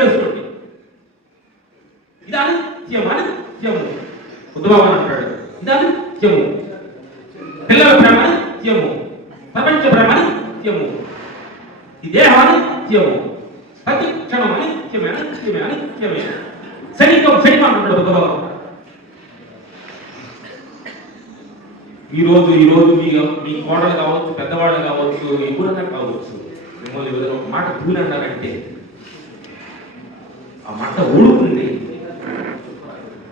చేసుకోండి. ఇది అనిత్యము, అనిత్యము. ఉద్భవం అంటాడు, ఇది అనిత్యము. పిల్లల ప్రేమ అనిత్యము, ప్రపంచ ప్రేమ అనిత్యము, ఈ దేహం అనిత్యము, ప్రతి క్షణం అనిత్యమే, అనిత్యమే, అనిత్యమే. శనికం శనికం అంటాడు ఉద్భవం. ఈరోజు మీ కోడలు కావచ్చు, పెద్దవాళ్ళు కావచ్చు, ఎవరైనా కావచ్చు, మిమ్మల్ని ఏదైనా ఒక మాట తూలన్నారంటే ఆ మాట ఊడుతుంది.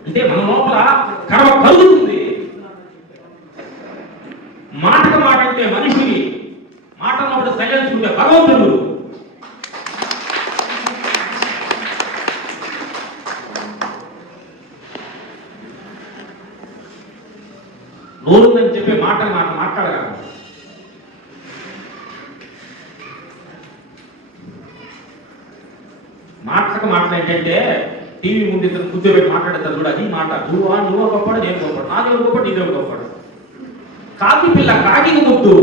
అంటే మన లోపల కర్మ కలుగుతుంది. మాటకు మాట అంటే మనిషిని, మాట అన్నప్పుడు సైలెన్స్ ఉంటే భగవంతుడు. నోరుందని చెప్పే మాట మాట్లాడగలరు. మాటలకు ఏంటంటే టీవీ ముందు ఇద్దరు కూర్చోబెట్టి మాట్లాడతారు చూడు, అది మాట. నువ్వు గొప్పడు, నేను గొప్పడు, నా దేవుడు గొప్పడు, నీ దేవుడు గొప్పడు. కాకి పిల్ల కాకి ముద్దు.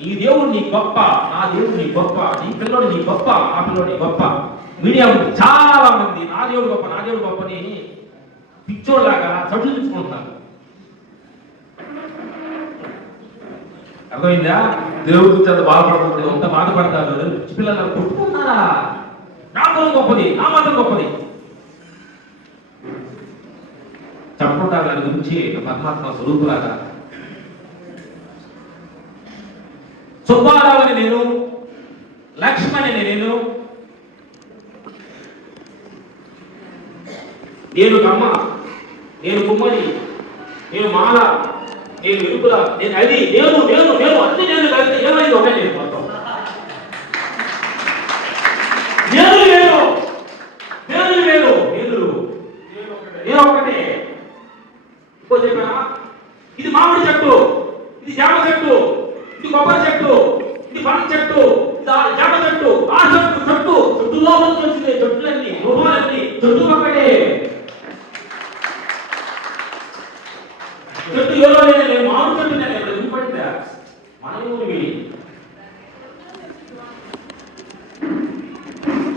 నీ దేవుడు నీ గొప్ప, నా దేవుడు నీ గొప్ప, నీ పిల్లోడు నీ గొప్ప, నా పిల్లోడు నీ గొప్ప. మీడియా చాలా మంది నా దేవుడు గొప్ప, నా దేవుడు గొప్పని పిచ్చోళ్ళలాగా చదువుకుంటున్నారు. అర్థమైందా? దేవుడు గురించి అంత బాధపడుతుంది, అంత బాధపడతారు. పిల్లలు కొట్టుకున్నారా? నా కులం గొప్పది, నా మతం గొప్పది చెప్పుకుంటారు. దాని గురించి పరమాత్మ స్వరూపులాగా సుబ్బారావు అని నేను, లక్ష్మణ్ అని నేను కమ్మ, నేను కుమ్మరి, నేను మాల, నేను వెలుపుల, నేను అది నేను నేను నేను అన్ని నేను కలిగితే ఏమైంది ఒకే నేను మొత్తం. నేను వేరు, నేను వేరు, నేను ఒక్కటే. ఇంకో చెప్పా, ఇది మామిడి చెట్టు, ఇది జామ చెట్టు, ఇది కొబ్బరి చెట్టు, ఇది పండు చెట్టు, ఇది జామ చెట్టు, ఆ చెట్టు చెట్టు చెట్టులో వచ్చింది. చెట్లన్నీ రూపాలన్నీ చెట్టు ఒక్కటే. చెట్టు ఎవరో నేను మామిడి చెట్టు నేను ఎక్కడ వినపడిందా? మన ఊరివి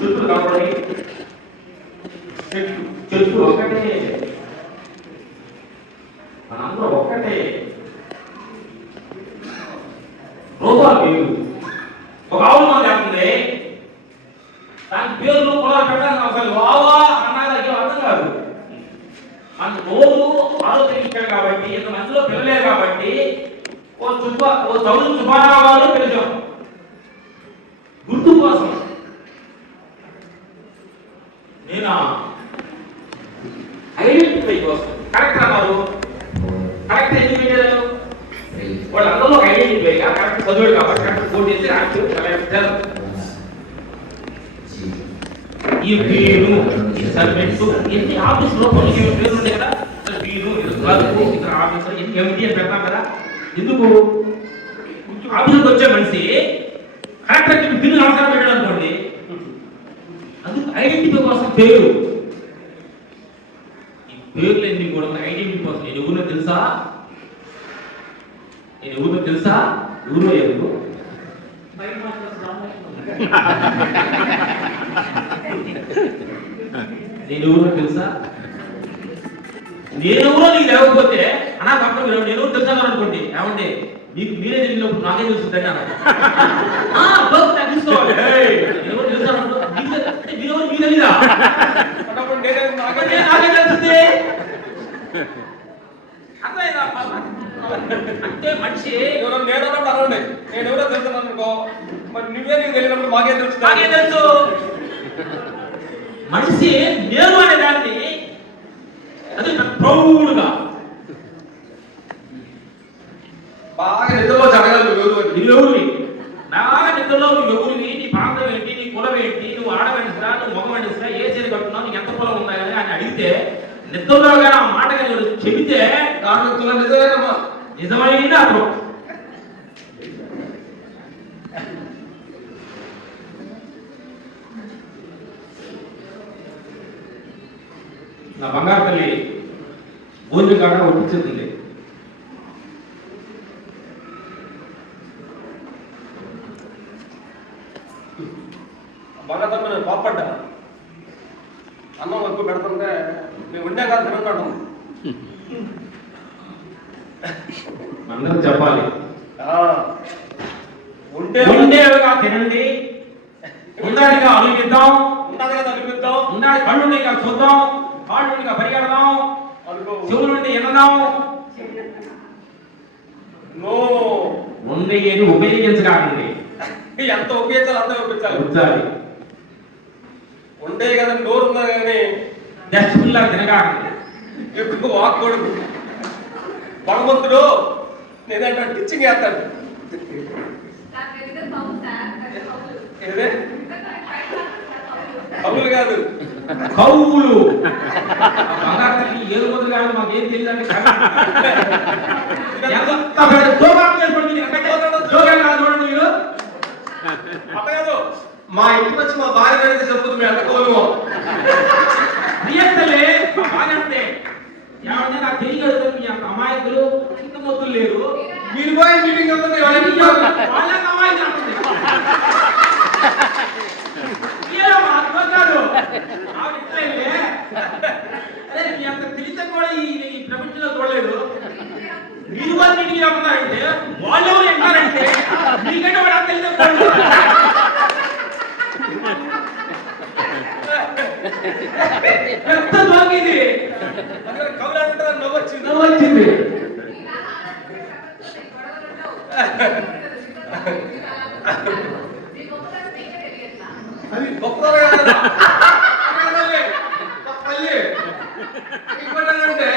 చెట్టు కాబట్టి చెట్టు ఒక్కటే, మనందరూ ఒక్కటే. రూపాలు వేరు. ఒక ఆవు మంది అంటుంది, దాని పేర్లు కూడా పెట్టాలి. అసలు వావా అన్నది అర్థం కాదు. మన రోజు ఆలోచించాడు కాబట్టి, ఇంతమందిలో పిల్లలే కాబట్టి ఓ చదువు సుబ్బారావు పిలిచాం గుర్తు కోసం. నేను ఐడెంటిఫై కోసం. కరెక్ట్ అన్నారు. కరెక్ట్ ఎందుకు పెట్టారు? వాళ్ళు అందరూ ఐడెంటిఫై కరెక్ట్ చదివాడు కాబట్టి కరెక్ట్ ఫోన్ చేసి రాశారు. ఈ వీరు సర్వెంట్స్ ఎన్ని ఆఫీసులో కొన్ని పేర్లు ఉంటాయి కదా, వీరు ఇతర ఆఫీసర్ ఎండి అని పెడతాం కదా. ఎందుకు? ఆఫీసులకు వచ్చే మనిషి కరెక్ట్ బిల్లు అవసరం పెట్టాడు అనుకోండి, అందుకు ఐడెంటిఫై కోసం పేరు. ఈ పేర్లు ఎన్ని కూడా ఐడెంటిఫై కోసం. నేను ఎవరో తెలుసా? ఎవరో ఎవరు నేను ఎవరో తెలుసా? నేనెవరో నీకు లేకపోతే అన్నా తప్ప నేను తెలుసా అనుకోండి, ఏమంటే మీకు మీరే తెలియనప్పుడు నాకే తెలుస్తుందండి అన్న తీసుకోవాలి. ఎవరు తెలుసా మీరెవరు మీ తెలీదా? నాకే తెలుస్తుంది. అంటే మనిషి ఎవరో నేనన్నప్పుడు అనండి, నేను ఎవరో తెలుసు అనుకో, మరి నువ్వే నీకు తెలియనప్పుడు మాకే తెలుసు. మనిషి నేను అనే దాన్ని అది ప్రౌడ్గా బాగా నిద్రలో జరగదు. నువ్వెవరివి? బాగా నిద్రలో నువ్వెవరివి, నీ ప్రాంతం ఏంటి, నీ కులం ఏంటి, నువ్వు ఆడవెండిసిరా, నువ్వు మగ వెండిసిరా, ఏ చీర కట్టున్నావు, నీకు ఎంత కులం ఉందా అని ఆయన అడిగితే నిద్రలో కానీ ఆ మాట కానీ చెబితే దాంట్లో నిజమైన అర్థం. నా బంగారు తల్లి భోజనం కాడ ఒప్పించుతుంది. బంగారు నేను కోప్పడ్డా. అన్నం ఎక్కువ పెడుతుంటే మేము ఉండే కాదు తినడం. అందరూ చెప్పాలి, ఉండేవిగా తినండి, ఉండాలిగా అనిపిద్దాం, ఉండాలి కళ్ళుండిగా చూద్దాం, కాళ్ళుండిగా పరిగెడదాం, చెవుల నుండి వినదాం. ఉంది ఏది ఉపయోగించకండి. ఎంత ఉపయోగించాలి అంత ఉపయోగించాలి. ఉండే కదా నోరు ఉందా కానీ డస్ట్బిన్లా తినకండి. ఎక్కువ వాక్కూడదు. భగవంతుడు నేనంటే టీచింగ్ చేస్తాడు. కవులు కాదు, కవులు. ఏరు మొదలు కాదు, మాకేం తెలియదు. మా ఇంటికి వచ్చి మా భార్య అయితే చెప్పుదు మీ అంత కవులు బాగంటే ఏమంటే నాకు తెలియదు. మీ అంత అమాయకులు ఇంత మొత్తులు లేరు. మీరు పోయి మీటింగ్ వెళ్తుంది వాళ్ళకి అమాయకులు మీ అంత తెలిస్తే కూడా ఈ ప్రపంచంలో చూడలేదు. మీరు వాళ్ళు ఇంటికి వెళ్తున్నారంటే వాళ్ళు ఎంటారంటే మీకంటే వాడు తెలిసే ఎంత దొంగిది నవ్వొచ్చింది. అది గొప్ప ఇంకోటంటే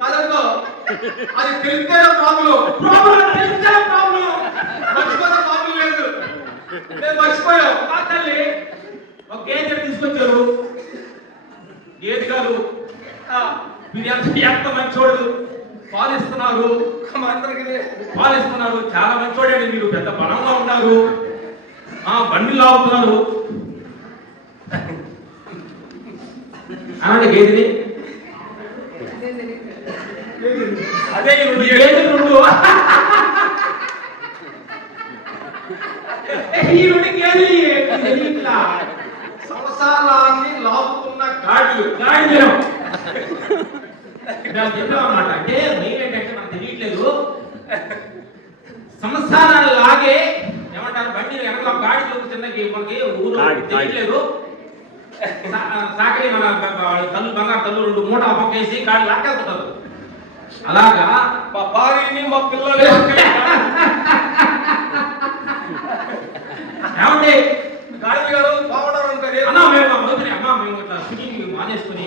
కాదనుకో, అది తెలిస్తే ప్రాబ్లం మర్చిపోతే ప్రాబ్లం లేదు. నేను మర్చిపోయావు. తల్లి ఒక గేదె తీసుకొచ్చారు. గేదె గారు మీరు ఎంత మంచోడు, పాలిస్తున్నారు, చాలా మంచోడండి, మీరు పెద్ద బలంగా ఉన్నారు, బండి లాగుతున్నారు అనండి గేదెని. అదే రెండు సంసారాన్ని లాక్కున్న గాడిలు చెప్పామన్నమాట. అంటే ఏంటంటే మనకు తెలియట్లేదు. సంసారాలు లాగే ఏమంటారు, బండి వెనక గాడి చిన్నకి మనకి ఊరు తెలియట్లేదు. సాకలి మన తల్లు బంగారు తల్లు రెండు మూట పక్కేసి గాడి లాక్కెళ్తుంటారు. అలాగా మా భార్యని మా పిల్లలు ఏమంటే గాడి గారు బాగుంటారు అన్నా మేము ఇట్లా సిటీకి మానేసుకుని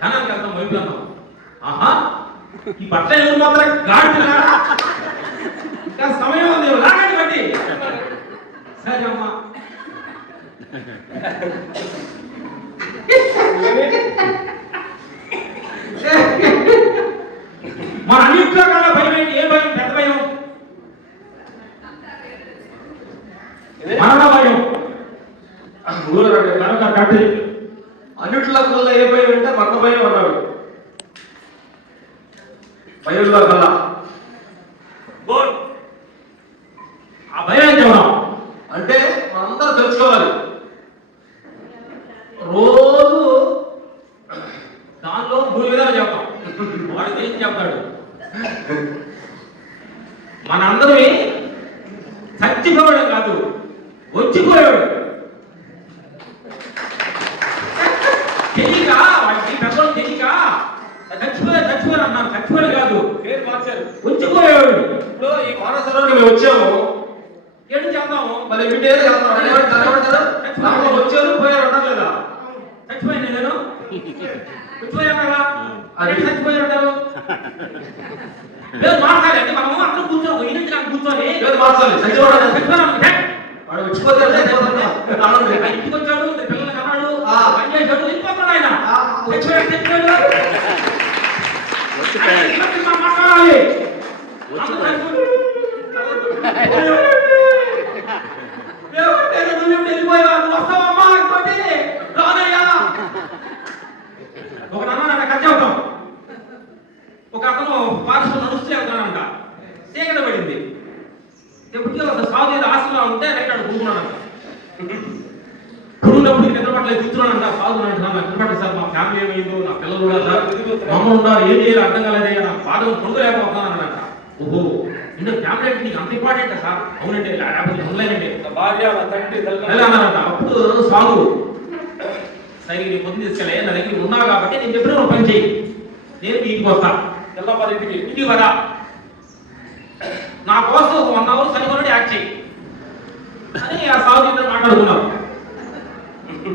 ధనానికి వెళ్తాం వైపు అన్నాం. ఆహా ఈ బట్టలు ఎవరు మాత్రం గాడి సమయం ఉంది లాగండి బట్టి. సరే అమ్మా మన అన్నింట్లో కన్నా భయం ఏంటి? ఏ భయం? పెద్ద భయం మరణ భయం. అన్నిట్లో కల్లా ఏ భయం అంటే మరణ భయం అన్నాడు. భయంలో కల్లా ఆ భయం చెప్పడం అంటే మనందరూ తెలుసుకోవాలి. రోజు దానిలో 3 విధాలు చెప్తాం. వాడు ఏం చెప్తాడు? మనందరూ చచ్చిపోవడం కాదు, వచ్చిపోయాడు. తెలియక వాడికి పెద్దలు తెలియక చచ్చిపోయారు అన్నాను. చచ్చిపోయాడు కాదు, పేరు మార్చారు, వచ్చిపోయాడు. ఇప్పుడు ఈ మానసరోవరం మేము వచ్చాము, ఏడు చేద్దాము మరి వచ్చారు పోయారు అంటారు లేదా? చచ్చిపోయింది నేను చచ్చిపోయాను కదా, అదే చచ్చిపోయారు అంటారు. పేరు మార్చాలి అంటే మనము అందరూ కూర్చొని కూర్చొని పేరు మార్చాలి. చచ్చిపోవడం వాడు వచ్చిపోతే ఇంటికి వచ్చాడు, పిల్లలు కన్నాడు, పని చేశాడు, వెళ్ళిపోతాడు. ఆయన మాట్లాడాలి. వెళ్ళిపోయావు వస్తావమ్మా ఇంకోటి రానయ్యా. ఒక నాన్న కథ చెబుతాం. ఒక అతను ఫారెస్ట్ నడుస్తూ వెళ్తాడంట. చీకట పడింది. ఎప్పటికీ ఒక సాగు ఆశలో ఉంటే రైట్ అడు కూర్చున్నాడంట. ఉన్నప్పుడు నిద్ర పట్టలేదు కూర్చున్నాను అంట సాగు అంటున్నాను నిద్ర పట్టలేదు సార్ మా ఫ్యామిలీ ఏమైందో నా పిల్లలు కూడా సార్ మా అమ్మ ఉన్నారు ఏం చేయాలి అర్థం కాలేదే నా బాధ పొందలేకపోతున్నాను అన్నట. ఓహో ఇంకా ఫ్యామిలీ అంటే నీకు అంత ఇంపార్టెంట్ సార్? అవునంటే లేకపోతే ఆన్లైన్ అంటే భార్య తండ్రి అన్నారంట. అప్పుడు సాగు సరే నీ పొద్దు తీసుకెళ్ళే నా దగ్గర ఉన్నావు కాబట్టి నేను చెప్పిన ఒక పని చెయ్యి, నేను ఇంటికి వస్తా తెల్లవారి ఇంటికి వదా నా కోసం 1 అవర్ సరిపోయినట్టు యాక్ట్ చెయ్యి అని ఆ సాగు ఇద్దరు మాట్లాడుకున్నారు.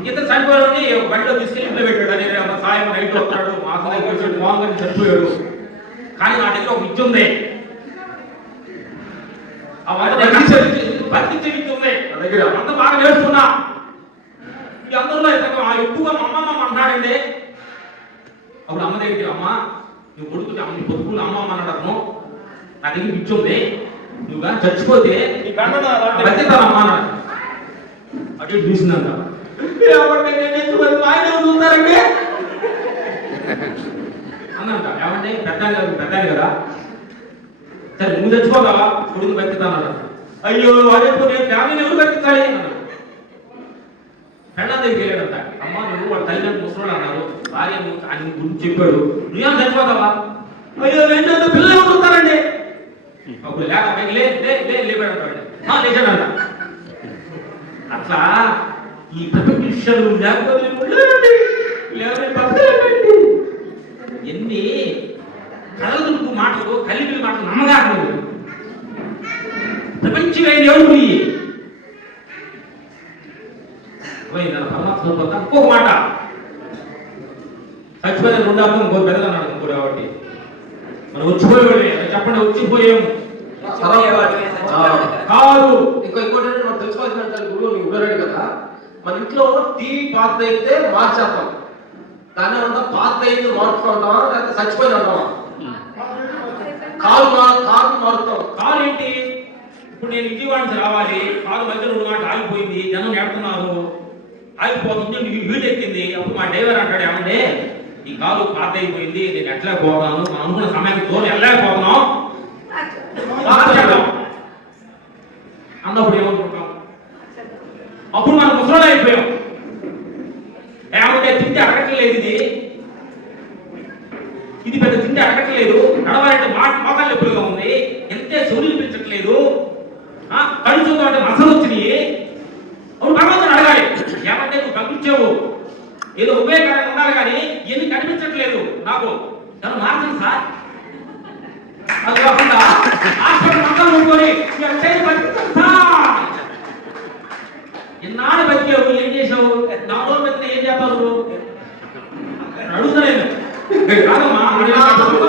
ఇద్దరు చనిపోయాడని బండిలో తీసుకెళ్ళి ఇంట్లో పెట్టాడు. అదే అమ్మ సాయం నైట్ వస్తున్నాడు మామూలు చనిపోయాడు. కానీ నా దగ్గర ఒక విద్య ఉంది, బతికించే విద్య ఉంది నా దగ్గర, అంత బాగా నేర్చుకున్నా. ఈ అందరిలో ఎక్కువగా మా అమ్మమ్మ అంటున్నాడండి. అప్పుడు అమ్మ దగ్గరికి అమ్మ నువ్వు కొడుకు నీ పొద్దుకులు అమ్మ అన్నాడు. నా దగ్గర విద్య ఉంది, నువ్వు కానీ చచ్చిపోతే బతికితానమ్మా అన్నాడు. అటు చూసిందంట చూస్తారండి అన్నంట. ఏమంటే పెద్దాను కదా, సరే నువ్వు తెచ్చుకోగలవా కొడుకు బతికితానన్నాడు. అయ్యో అదేపో నేను ఫ్యామిలీని ఎవరు బతికించాలి అన్నాడు. పెళ్ళ దగ్గరికి వెళ్ళాడంట. అమ్మ నువ్వు వాళ్ళ తల్లిదండ్రులు ముసలాడు అన్నారు, భార్య ఆయన గురించి చెప్పాడు, నువ్వేం చచ్చిపోతావా? అయ్యో ఏంటంటే పిల్లలు ఎవరు చూస్తారండి. అప్పుడు లేక పైకి లేపాడంట లేచాడంట. అట్లా ఈ ప్రపంచ విషయాలు లేకపోతే ఎన్ని కలదుకు మాటలు కలిపి మాటలు నమ్మగారు. ప్రపంచమైన ఎవరు పరమాత్మ ఇంకొక మాట చచ్చిపోయిన 2 అర్థం ఇంకో పెద్దలు అన్నాడు. ఇంకోటి కాబట్టి మనం వచ్చిపోయేవాడే చెప్పండి, వచ్చిపోయాము కాదు. ఇంకోటి మనం తెలుసుకోవాల్సిన గురువు నీకు ఉన్నాడు కదా, మన ఇంట్లో టీవీ పాత అయితే మార్చేస్తాం, దాన్ని ఏమంటా పాత అయితే మార్చుకుంటామా లేకపోతే చచ్చిపోయిన అంటామా? కాలు మారుతాం. కారు ఏంటి? ఇప్పుడు నేను విజయవాడ నుంచి రావాలి, కారు మధ్యలో 2 గంటలు ఆగిపోయింది, జనం ఏడుతున్నారు, ఆగిపోతుంది, వీడు ఎక్కింది. అప్పుడు మా డ్రైవర్ అంటాడు ఏమంటే ఈ కారు పాత అయిపోయింది, నేను ఎట్లా పోతున్నాను, మనం అనుకున్న సమయానికి దూరం వెళ్ళలేకపోతున్నాం అన్నప్పుడు ఏమనుకుంటాం? అప్పుడు మనం ముసలి అయిపోయాం. ఏమంటే తిండి అడగట్లేదు, ఇది పెద్ద తిండి అడగట్లేదు, నడవాలంటే మోకాలు నొప్పులుగా ఉంది, ఎంతే చెవులు పెంచట్లేదు, కళ్ళు చూద్దాం అంటే మసలు వచ్చినాయి. అప్పుడు భగవంతుడు అడగాలి ఏమంటే నువ్వు కనిపించావు ఏదో ఉపయోగకరంగా ఉండాలి కానీ ఎన్ని కనిపించట్లేదు నాకు, నన్ను మార్చండి సార్. అది కాకుండా హాస్పిటల్ మొత్తం కొనుక్కొని ఎన్నాళ్ళు బతికావు, ఏం చేసావు, 4 రోజులు బతికిన ఏం చేస్తావు నువ్వు అడుగుతలేదు కాదమ్మా.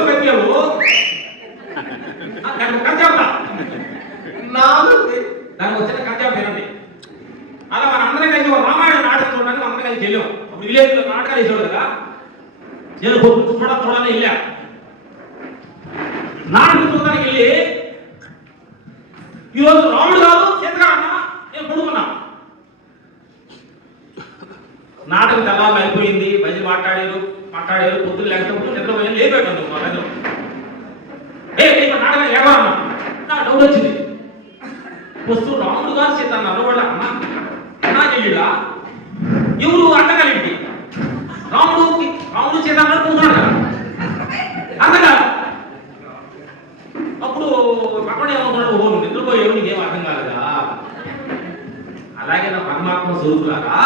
బతికావు కథ చెప్తా, దానికి వచ్చిన కథ చెప్తానండి. అలా మన అందరం కలిసి ఒక రామాయణ నాటకం చూడడానికి అందరం కలిసి వెళ్ళాం. అప్పుడు విలేజ్ లో నాటకాలు వేసాడు కదా, నేను చూడాలని వెళ్ళా. నాటకం చూడడానికి వెళ్ళి ఈరోజు రాముడు కాదు చేతగాడన్నా నేను పడుకున్నా. నాటకం తెల్లాలు అయిపోయింది, బయలు మాట్లాడారు పొద్దులు లేకపోతే నిద్రపోయి లేపెట్టాను మా దగ్గర. నాటకం లేవన్నా నా డౌట్ వచ్చింది. వస్తూ రాముడు గారు సీత అన్నారు. వాళ్ళ అన్నా చెల్లిడా ఎవరు అర్థగలింది? రాముడు సీత అన్నారు కూర్చున్నాడు కదా, అర్థం కాదు. అప్పుడు అక్కడ ఏమనుకున్నాడు, ఓ నిద్రపోయేవు నీకేం అర్థం కాలేదా? అలాగే నా పరమాత్మ స్వరూపులారా,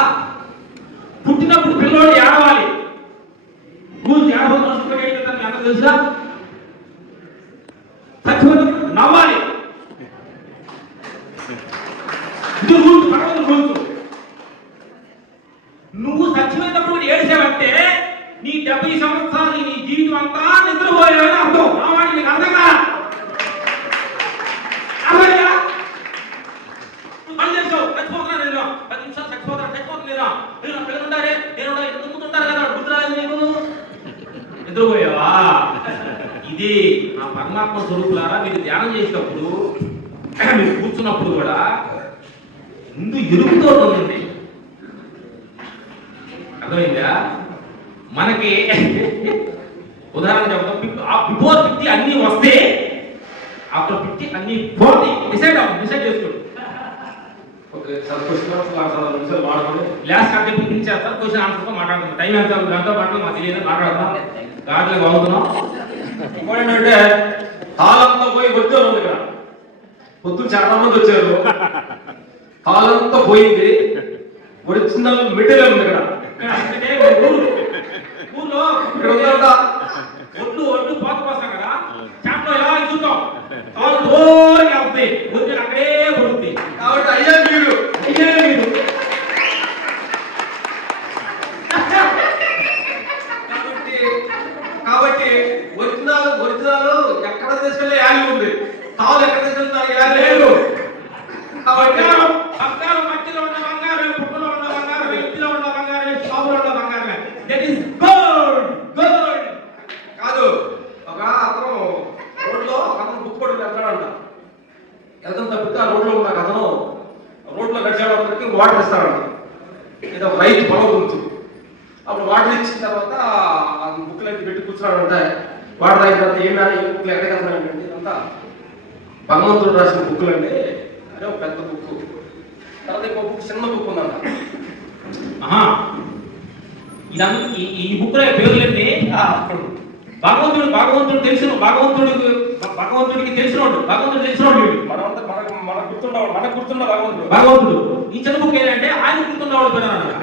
పుట్టినప్పుడు పిల్లోడు ఏడవాలి, అందరూ తెలుసా? చచ్చిపోయినప్పుడు నవ్వాలి, ఇది రూల్స్, పడవలు రూల్స్. నువ్వు చచ్చిపోయినప్పుడు ఏడ్చావంటే నీ 70 సంవత్సరాలు నీ జీవితం అంతా నిద్రపోయేవని అర్థం. రావాడి నీకు అర్థం కాదా? పని చేసావు, చచ్చిపోతున్నా నేను 10 నిమిషాలు చచ్చిపోతున్నా నేను పిల్లలుంటారే నేను ఎందుకుంటారు కదా గుర్తురాలేదు నీకు, నిద్రపోయావా? ఇది నా పరమాత్మ స్వరూపులారా, మీరు ధ్యానం చేసినప్పుడు మీరు కూర్చున్నప్పుడు కూడా ముందు ఎరుపుతో ఉండండి. అర్థమైందా? మనకి ఉదాహరణ చెప్తాం, బిఫోర్ 50 అన్ని వస్తే ఆఫ్టర్ 50 అన్ని పోతే డిసైడ్ చేసుకోండి. ఓకే సార్ క్వశ్చన్ సార్ 2 నిమిషాలు మాట్లాడండి. లాస్ట్ అంటే పిలిచేస్తాను క్వశ్చన్ ఆన్సర్తో మాట్లాడుతున్నాం. టైం ఎంత గంట మాటలు మాకు తెలియదు మాట్లాడుతున్నాం. గాడిలో బాగుతున్నాం. ఇంకోటి ఏంటంటే హాల్ అంతా పోయి వచ్చారు ఇక్కడ. పొద్దున్న చాలా మంది వచ్చారు. హాల్ అంతా పోయింది. ఒరిజినల్ మెటీరియల్ ఉంది ఇక్కడ. అంటే ఊర్లో ఇక్కడ ఉందంతా. ఒడ్లు పోత పోస్తాం కదా, చాట్లో ఎలా చూద్దాం కాలు దూరంగా అవుతాయి, వద్దు అక్కడే పడుతుంది. కాబట్టి అయ్యా మీరు కాబట్టి ఒరిజినల్ ఎక్కడ తీసుకెళ్ళే యాలి ఉంది, తాళ్ళు ఎక్కడ తీసుకెళ్తున్నారు యాలి లేదు. కాబట్టి బంగారం మట్టిలో ఉన్న బంగారం, పుట్టులో ఉన్న బంగారం, ఇంటిలో ఉన్న బంగారం, షాపులో ఉన్న బంగారం. That is gold. కాదు, ఒక అతను రోడ్లో అతను బుక్ పట్టుకుని వెళ్తాడంట. వెళ్తాం తప్పితే ఆ రోడ్లో ఉన్న అతను రోడ్లో నడిచేవాళ్ళకి వాటర్ ఇస్తాడంట. ఏదో రైతు పొలం గురించి. అప్పుడు వాటర్ ఇచ్చిన తర్వాత ఆ బుక్లు అయితే పెట్టి కూర్చున్నాడంటే వాటర్ తాగిన తర్వాత ఏంటంటే ఈ బుక్లు ఎక్కడికి వెళ్తున్నాడంటే ఇదంతా భగవంతుడు రాసిన బుక్లు అండి. అదే ఒక పెద్ద బుక్. తర్వాత ఇంకో బుక్ చిన్న బుక్ ఉందంట. ఇదంతా ఈ బుక్ లో పేర్లన్నీ భగవంతుడికి తెలిసినోడు మనకు గుర్తున్న భగవంతుడు. ఈ చిన్న బుక్ ఏంటంటే ఆయన గుర్తున్నవాడు పేరు అన్నాడు.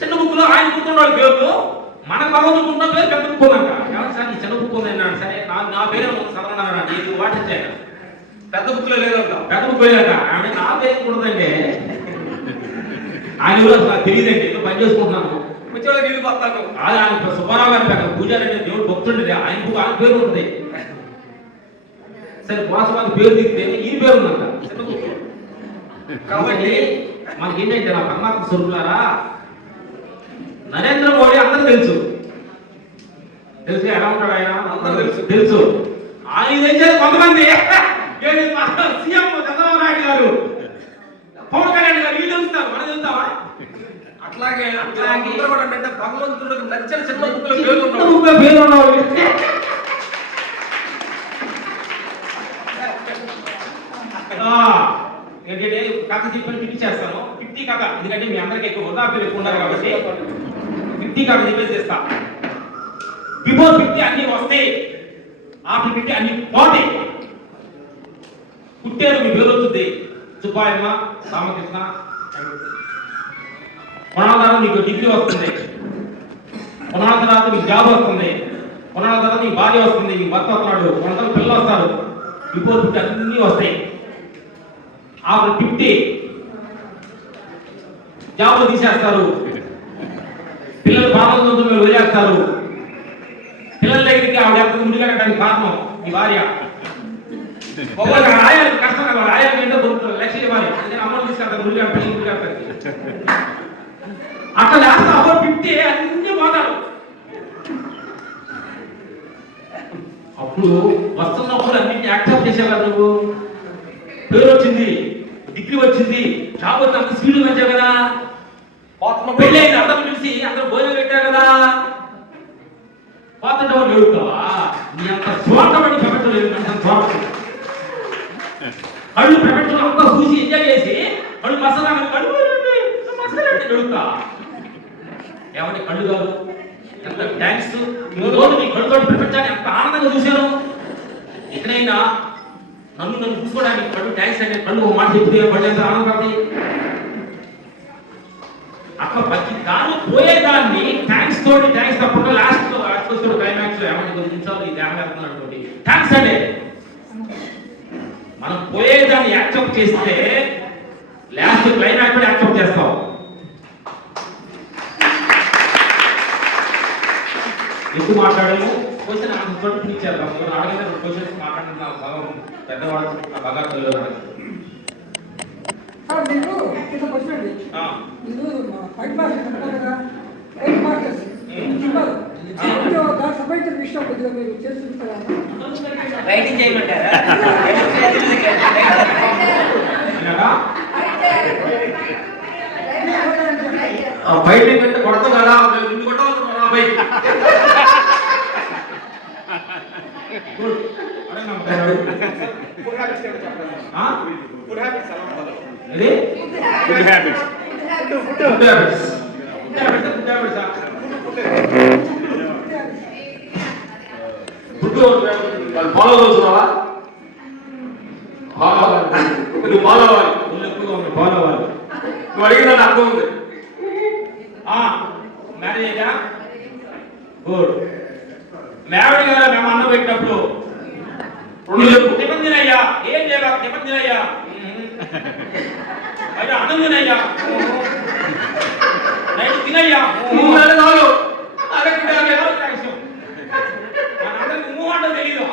చిన్న బుక్ లో ఆయన గుర్తున్నవాడు పేరు, మనకు భగవంతుడు ఉన్న పేరు పెద్ద బుక్ ఉందంట. ఎవరు సార్ ఈ చిన్న బుక్ ఉంది అన్నాడు. సరే నా పేరు చదవన్నాడు. ఇది వాటించాను. పెద్ద బుక్ లో లేదంట. పెద్ద బుక్ లేదంట. ఆమె నా పేరు కూడదండి. ఆయన కూడా నాకు తెలియదండి, ఏదో పని చేసుకుంటున్నాను. నీళ్ళు పడతాను. ఆయన సుబ్బారావు గారి పేరు పూజారి అంటే దేవుడు భక్తుండేది. ఆయన పేరు ఉంటుంది. సరే వాసవాది పేరు దిగితే ఈ పేరు ఉందంట. కాబట్టి మనకి ఏంటంటే నా పరమాత్మ స్వరూపులారా, నరేంద్ర మోడీ అందరూ తెలుసు ఎలా ఉంటాడు ఆయన అందరూ తెలుసు. ఆయన తెలిసేది కొంతమంది. సీఎం చంద్రబాబు నాయుడు గారు, పవన్ కళ్యాణ్ గారు వీళ్ళు తెలుస్తారు, మనం తెలుస్తావా? అట్లాగే అంటే భగవంతుడికి నచ్చిన చిన్న బుక్లో పేరు ఉన్నావు. ఏంటంటే కథ చెప్పని పిలిచేస్తాను. 50 కథ, ఎందుకంటే మీ అందరికీ ఎక్కువ వృధాప్యులు ఎక్కువ ఉన్నారు కాబట్టి 50 కథ చెప్పేసేస్తా. బిఫోర్ 50 అన్ని వస్తాయి, ఆఫ్టర్ 50 అన్ని పోతాయి. పుట్టారు మీ పేరు వచ్చింది, సుబ్బాయమ్మ, రామకృష్ణ. కొనాల తర్వాత మీకు డిగ్రీ వస్తుంది, కొనాల తర్వాత మీకు జాబ్ వస్తుంది, కొనాల తర్వాత మీ భార్య వస్తుంది, మీ భర్త వస్తున్నాడు, కొనాల పిల్లలు వస్తారు. బిఫోర్ 50 అన్ని వస్తాయి. ఆఫ్టర్ 50 జాబ్ తీసేస్తారు, పిల్లలు బాధలతో మీరు వదిలేస్తారు. పిల్లల దగ్గరికి ఆవిడ ఎంత ముందుకెళ్ళడానికి కారణం మీ భార్య. ఒకవేళ రాయాలి కష్టం కదా, రాయాలి ఏంటో దొరుకుతుంది, లక్ష్యం ఇవ్వాలి. అందుకని అమ్మలు తీసుకెళ్తారు ముందుగా పిల్లలు ముందుకెళ్తారు. అట్లా లాస్ట్ అవ్వరు 50 అన్ని పోతారు. అప్పుడు వస్తున్నప్పుడు అన్నింటినీ యాక్సెప్ట్ చేసేవారు. నువ్వు పేరు వచ్చింది, డిగ్రీ వచ్చింది, జాబ్ వచ్చి అంత స్పీడ్ పెంచావు కదా, పెళ్ళి అయింది, అందరూ పిలిచి అందరూ భోజనం పెట్టావు కదా, పోతుంటే వాళ్ళు ఎడుతావా? నీ అంత స్వార్థపడి ప్రపంచం లేదు. కళ్ళు ప్రపంచం అంతా చూసి ఎంజాయ్ చేసి కళ్ళు మసాలా కళ్ళు ఎడుతా. ఏమంటే కళ్ళు కాదు, ఎంత థ్యాంక్స్. ఈ రోజు నీ కళ్ళుతో ప్రపంచాన్ని ఎంత ఆనందంగా చూశాను. ఎక్కడైనా నన్ను చూసుకోవడానికి కళ్ళు థ్యాంక్స్ అంటే కళ్ళు మాట చెప్తే కళ్ళు ఎంత ఆనందపడతాయి. అట్లా ప్రతి దాన్ని పోయేదాన్ని థ్యాంక్స్ తోటి, థ్యాంక్స్ తప్పకుండా లాస్ట్ క్లైమాక్స్ లో ఏమంటే కొన్ని నిమిషాలు ఈ ధ్యానం అనుకోండి థ్యాంక్స్ అంటే మనం పోయేదాన్ని యాక్సెప్ట్ చేస్తే లాస్ట్ క్లైమాక్స్ కూడా యాక్సెప్ట్ చేస్తాం. ఎక్కువ మాట్లాడాము, క్వశ్చన్ ఆన్సర్ తోటి ఫినిష్ చేద్దాం. అడిగిన క్వశ్చన్స్ మాట్లాడిన పెద్దవాళ్ళు బాగా తెలియదు. రైటింగ్ చేయమంటారా? బయట కంటే కొడతాం కదా, నిన్ను కొట్టవలసిన బయట ఎవరైనా నమ్ముతారు? ఆ? ఇది? Good habits. Good habits. Good habits ఆ? ఫుడ్ వాళ్ళు ఫాలో అవుతున్నావా? నువ్వు ఫాలో అవ్వాలి. ఒళ్ళు ఎక్కువగా ఉంది, follow అవ్వాలి. నువ్వు అడిగిన అర్థం ఉంది. మ్యారేజా? గుడ్. మ్యారేజ్ గారు మేము అన్నం పెట్టినప్పుడు నిబంధన అయ్యా, ఏం చేయాలి నిబంధన అయ్యా, అయ్యా అన్నం తినయ్యా, నైట్ తినయ్యా, చాలు. మనందరికి ఊహ అంటే తెలియదు.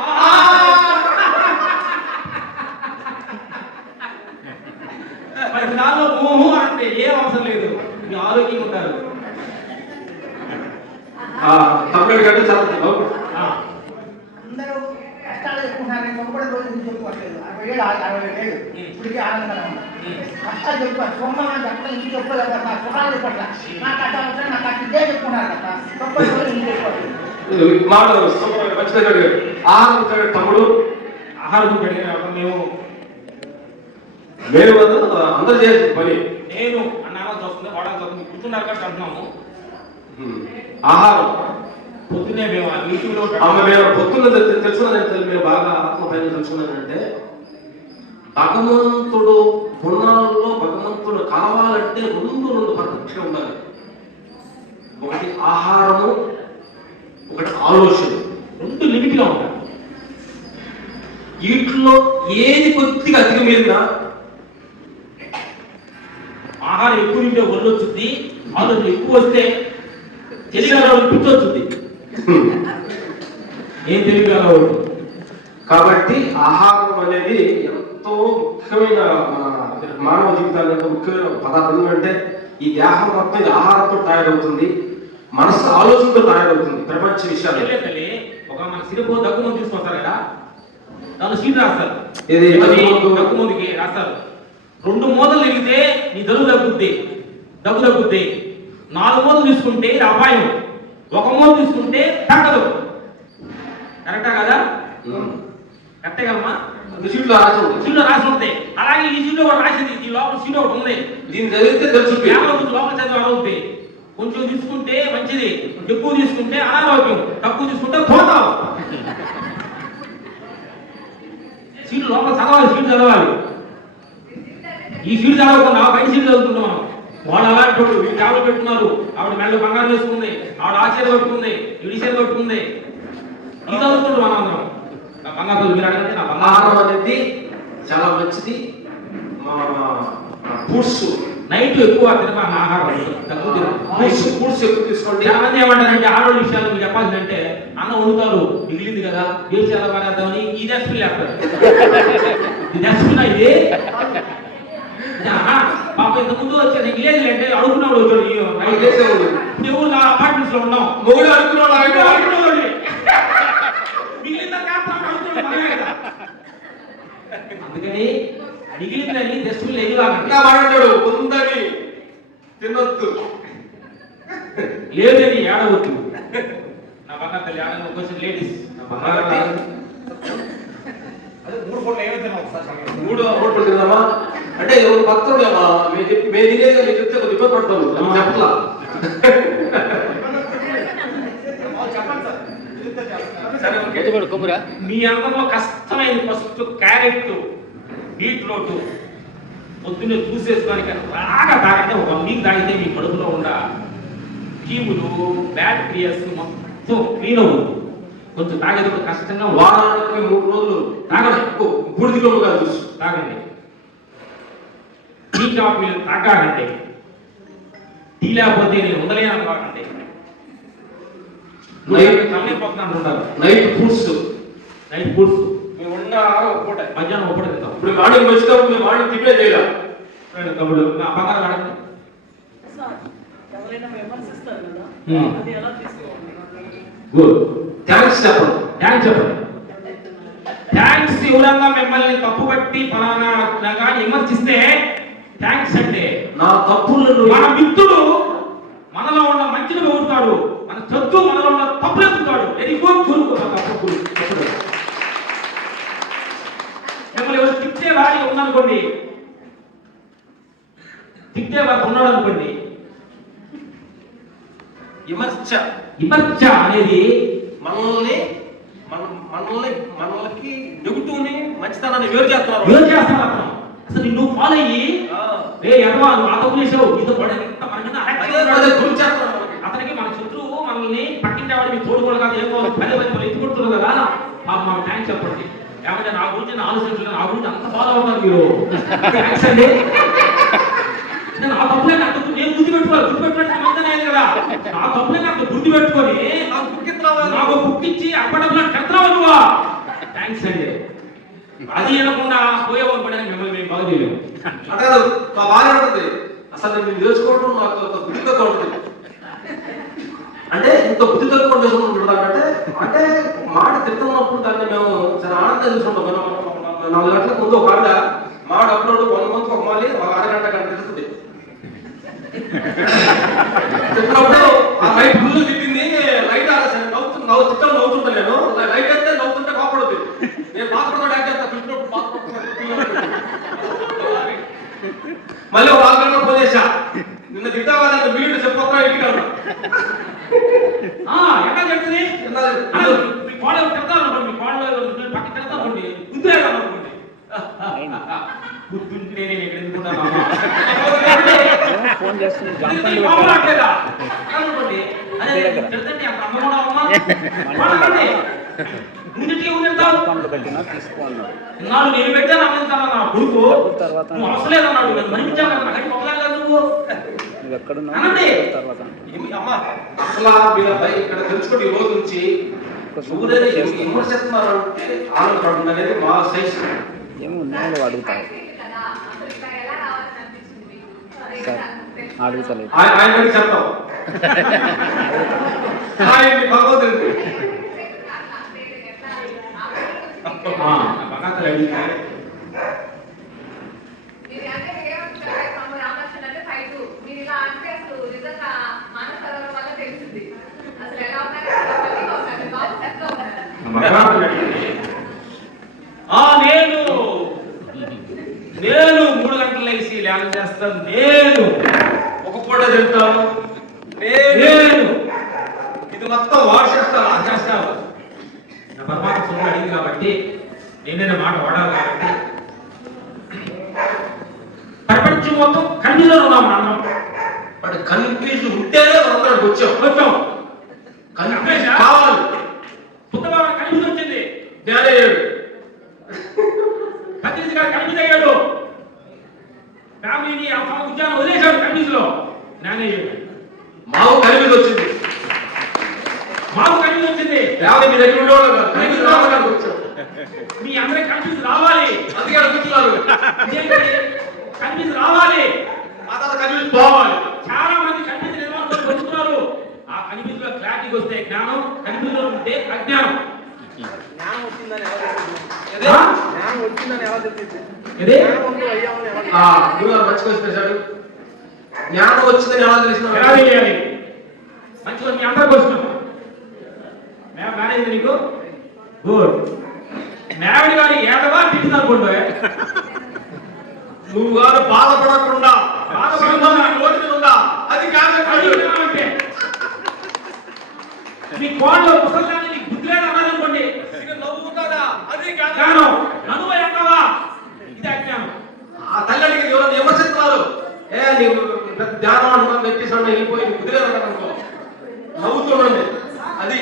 మరి నాలో ఊహు అంటే ఏం అవసరం లేదు, మీ ఆరోగ్యంగా ఉంటారు. కంప్లీట్ కంటే చాలా అందరూ కష్టాలు చెప్పుకుంటున్నారు. నేను ఒకటి రోజు నుంచి చెప్పుకోవట్లేదు. 60 ఏళ్ళు 65 ఏళ్ళు ఇప్పటికీ ఆనందంగా ఉన్నా. కష్టాలు చెప్పుకోవాలి. సొమ్మని చెప్పడం ఇంటి చెప్పుకోలేదు కదా, సుఖాలు చెప్పట్ల. నా కష్టాలు వస్తే నా కష్ట ఇదే చెప్పుకున్నారు కదా, 30 రోజులు ఇంటి చెప్పుకోవాలి. మాట మంచిగా ఆహారం తమ్ముడు. ఆహారం పెరిగిన మేము అందరూ చేసే పని నేను అన్నామని వస్తుంది, వాడాల్సి వస్తుంది, కూర్చున్నారు కాబట్టి అంటున్నాము. ఆహారం పొద్దున్నే మేము యూట్యూబ్లో మేము పొద్దున్న తెలుసుకున్నది మేము బాగా ఆత్మ పైన తెలుసుకున్నానంటే, భగవంతుడు గుణాల్లో భగవంతుడు కావాలంటే రెండు పద్ధతిగా ఉండాలి. ఒకటి ఆహారము, ఒకటి ఆలోచన. రెండు లిమిట్గా ఉంటాయి. వీటిలో ఏది కొద్దిగా అధికమైందా? ఆహారం ఎక్కువ తింటే ఒళ్ళు వచ్చింది, ఆలోచన ఎక్కువ వస్తే తెలియగల పిచ్చి వచ్చింది. ఏం తెలియగల కాబట్టి ఆహారం అనేది ఎంతో ముఖ్యమైన మన మానవ జీవితానికి ఎంతో ముఖ్యమైన పదార్థం. ఎందుకంటే ఈ దేహం మొత్తం ఇది ఆహారంతో తయారవుతుంది, మనసు ఆలోచనతో తయారవుతుంది. ప్రపంచ విషయాలు తల్లి ఒక మన సిరుపు దగ్గు ముందు తీసుకొస్తారు కదా, దాని సీట్ రాస్తారు. ఇది దగ్గు ముందుకి రాస్తారు. 2 మూతలు తిరిగితే నీ దగ్గు తగ్గుద్ది. 4 మూతలు తీసుకుంటే ఇది అపాయం, 1 మూత తీసుకుంటే తగ్గదు. కరెక్టా కదా? కరెక్టే కదమ్మా? సీట్లో రాసి ఉంది. సీట్లో రాసి ఉంటాయి. అలాగే ఈ సీట్లో కూడా రాసింది, ఈ లోపల సీట్ ఒకటి ఉంది. దీన్ని చదివితే తెలుసు. లోపల చదివి అవుతుంది. కొంచెం తీసుకుంటే మంచిది, ఎక్కువ తీసుకుంటే అనారోగ్యం, తక్కువ తీసుకుంటే పోతాం. సీటు లోపల చదవాలి, సీటు చదవాలి. ఈ సీటు చదవకుండా బయట సీటు చదువుతున్నాం మనం. వాళ్ళు అలాంటి వీళ్ళు ట్యాబ్లెట్ పెట్టుకున్నారు, ఆవిడ మెడలో బంగారం వేసుకుంది, ఆవిడ ఆచరణ పెట్టుకుంది, ఇడిచేది పెట్టుకుంది. ఇది చదువుకుంటాం మనం అందరం. నా బంగారు మీరు అడగండి. నా ఆహారం అనేది చాలా మంచిది. మా ఫుడ్స్ నైట్ ఎక్కువ తినమని ఆహారం ఫుడ్స్ ఎక్కువ తీసుకోండి. చాలా మంది ఏమంటారంటే ఆడవాళ్ళ విషయాలు మీరు చెప్పాల్సిందంటే, అన్నం వండుతారు మిగిలింది కదా, ఏం చాలా బాగాని ఈ డస్ట్బిన్ లేస్తారు. ఈ డస్ట్బిన్ ఇది పాప ఇంత ముందు వచ్చేది విలేజ్ అంటే అడుగుతున్నాడు వచ్చాడు. ఎవరు అపార్ట్మెంట్స్ లో ఉన్నాం, మొగుడు అనుకున్నాడు అందుకని మిగిలిందని డస్ట్బిన్ ఎదురాకండి. మాట్లాడాడు ఉందని తినొద్దు, లేదని ఏడవద్దు. నా బంగారు తల్లి ఆడ కొంచెం లేడీస్ మూడు తిందామా అంటే ఎవరు పత్రుడు మేము తినేది మీరు చెప్తే కొద్ది ఇబ్బంది పడతాము చెప్పలా. మీ అందరిలో కష్టమైంది ఫస్ట్ క్యారెట్, బీట్రూట్ పొద్దున్నే చూసేసుకొని బాగా తాగితే ఒక మీకు తాగితే మీ కడుపులో ఉన్న కీములు బ్యాక్టీరియాస్ మొత్తం క్లీన్ అవుతుంది. కొంచెం తాగేటప్పుడు కష్టంగా వారానికి 3 రోజులు తాగండి. బూడిదిలో కాదు తాగండి. టీ కాఫీలు తాగాలంటే, టీ లేకపోతే నేను ఉండలేను కావాలంటే నైట్ ఫుడ్స్ మేము ఉన్న పూట మధ్యాహ్నం ఒకటి తింటాం. ఇప్పుడు మార్నింగ్ వచ్చినప్పుడు మేము మార్నింగ్ టిఫిన్ చేయాలి. తమ్ముడు నా బంగారం అడగండి. గుడ్. థ్యాంక్స్ చెప్పండి. థ్యాంక్స్ ఎవరన్నా మిమ్మల్ని తప్పుపట్టి ఫలానా కానీ విమర్శిస్తే థ్యాంక్స్ అంటే నా తప్పులను మన మిత్రుడు మనలో ఉన్న మంచిని పొగుడుతాడు, మన శత్రువు మనలో ఉన్న తప్పులు ఎత్తుతాడు. Very good. మెచ్చే భార్య ఉందనుకోండి, తిట్టే వారు ఉన్నాడు అనుకోండి, విమర్శ అనేది మనల్కి నెగిటివ్ని మంచితనాన్ని వేరు చేస్తున్నారు. అసలు నిన్ను ఫాలో అయ్యి ఎడవా నువ్వు ఆ తప్పు చేసావు నీతో అతనికి మన శత్రువు మనల్ని పక్కింటే వాడు మీకు తోడుకోడు కాదు, ఏమో పదే పది ఎత్తుకుంటున్నారు కదా, మన థ్యాంక్స్ చెప్పండి. ఏమంటే నా గురించి ఆలోచించలేదు, నా గురించి అంత ఫాలో అవుతారు మీరు, థ్యాంక్స్ అండి. నా తప్పులే నాకు నేను గుర్తుపెట్టుకోవాలి మంచిదనేది కదా, నా తప్పులే నాకు గుర్తుపెట్టుకొని నాకు బుక్ ఇచ్చి అప్పటిలో కడతావా నువ్వా, థ్యాంక్స్ అండి. అది అనకుండా పోయేవాళ్ళు పడే మిమ్మల్ని మేము బాగా చేయలేము. అంటే బాగా ఉంటుంది. అసలు నేను నేర్చుకోవడం నాకు బుద్ధితో ఉంటుంది. అంటే ఇంత బుద్ధితో ఉంటానంటే అంటే మాట తిట్టున్నప్పుడు దాన్ని మేము చాలా ఆనందంగా చూసుకుంటాం. 4 గంటలకు ముందు ఒక ఆవిడ మాట అప్పుడు 1 మంత్ ఒక మాలి ఒక అరగంట గంట తిరుగుతుంది. తిట్టినప్పుడు ఆ లైట్ ఫుల్ తిట్టింది, లైట్ నవ్వుతుంటా నేను, లైట్ అయితే నవ్వుతుంటే కోపడుతుంది. నేను బాధపడతాడు యాక్ట్ చేస్తా, తిట్టినప్పుడు మళ్ళీ ఒక 4 గంటలకు ఫోన్ చేశా, నిన్న తిట్టావా మీడియా చెప్పొస్తా ఇంటికి అన్నా. ఎక్కడ చెప్తుంది మీ కోడలు తిడతాను మీ కోడలు పక్కన తిడతానుకోండి, గుర్తులేదనుకోండి, గుర్తుంటే నేను ఎక్కడ ఎందుకుంటాను అనుకోండి. అదే తిడతండి అంత అమ్మ అమ్మా నాడు నేను పెట్టాను అమ్మించాను నా కొడుకు, నువ్వు అవసరం లేదన్నాడు, నేను మరించాను కదా, నాకు మొదలగా నువ్వు అనండి. అమ్మా అసలు మీరపై ఇక్కడ తెలుసుకోండి, ఈ రోజు నుంచి విమర్శిస్తున్నారంటే ఆనందపడుతుంది అనేది మా సైజ్. ఏమో నేను అడుగుతాను అడుగుతలేదు ఆయన చెప్తాం భగవంతుడి నేను 3 గంటలు లేచి ల్యాన్ చేస్తాను, నేను ఒక పూట చెప్తాను, నేను ఇది మొత్తం వాడు చేస్తాను చేస్తావు. నా పరమాత్మ సొమ్ము అడిగింది కాబట్టి నేనైనా మాట వాడాలి కాబట్టి ప్రపంచం మొత్తం కన్ఫ్యూజన్లో ఉన్నాం మనం. బట్ కన్ఫ్యూజన్ ఉంటేనే మనం వచ్చాం. కన్ఫ్యూజన్ కావాలి. పుట్టబాబు కన్ఫ్యూజన్ వచ్చింది, పత్రిక గారు కన్ఫ్యూజ్ అయ్యాడు, ఫ్యామిలీని ఉద్యానం వదిలేశాడు కన్ఫ్యూజ్ లో. మాకు కన్ఫ్యూజ్ వచ్చింది, మీ దగ్గర మీ అందరికి కన్ఫ్యూజ్ రావాలి, అందుకే కూర్చున్నారు. కన్ఫ్యూజ్ రావాలి, కన్ఫ్యూజ్ పోవాలి. చాలా మంది కన్ఫ్యూజ్ నిర్మాణం పొందుతున్నారు. ఆ కన్ఫ్యూజ్ లో క్లారిటీకి వస్తే జ్ఞానం, కన్ఫ్యూజ్ లో ఉంటే అజ్ఞానం. జ్ఞానం వచ్చిందని ఎవరు మంచి క్వశ్చన్ వేశాడు. జ్ఞానం వచ్చిందని ఎలా తెలిసిన మంచిగా మీ అందరికి వస్తున్నాం. మేనేజ్ నీకు గుడ్ మేవిడి గారి ఏదవా తిట్టింది అనుకోండి, నువ్వు గారు బాధపడకుండా ఉందా అది అంటే మీ కోళ్ళు ముసల్దాన్ని నీకు బుద్ధిలేదు అన్నారనుకోండి, నవ్వుకుంటాడా అది జ్ఞానం. నన్ను అంటావా, ఇది అజ్ఞానం. ఆ తల్లికి ఎవరైనా విమర్శిస్తున్నారు, నీవు పెద్ద జ్ఞానం అంటున్నావు నెట్టేసాడు వెళ్ళిపోయి బుద్ధిలేదు అనుకో, నవ్వుతుండండి. అది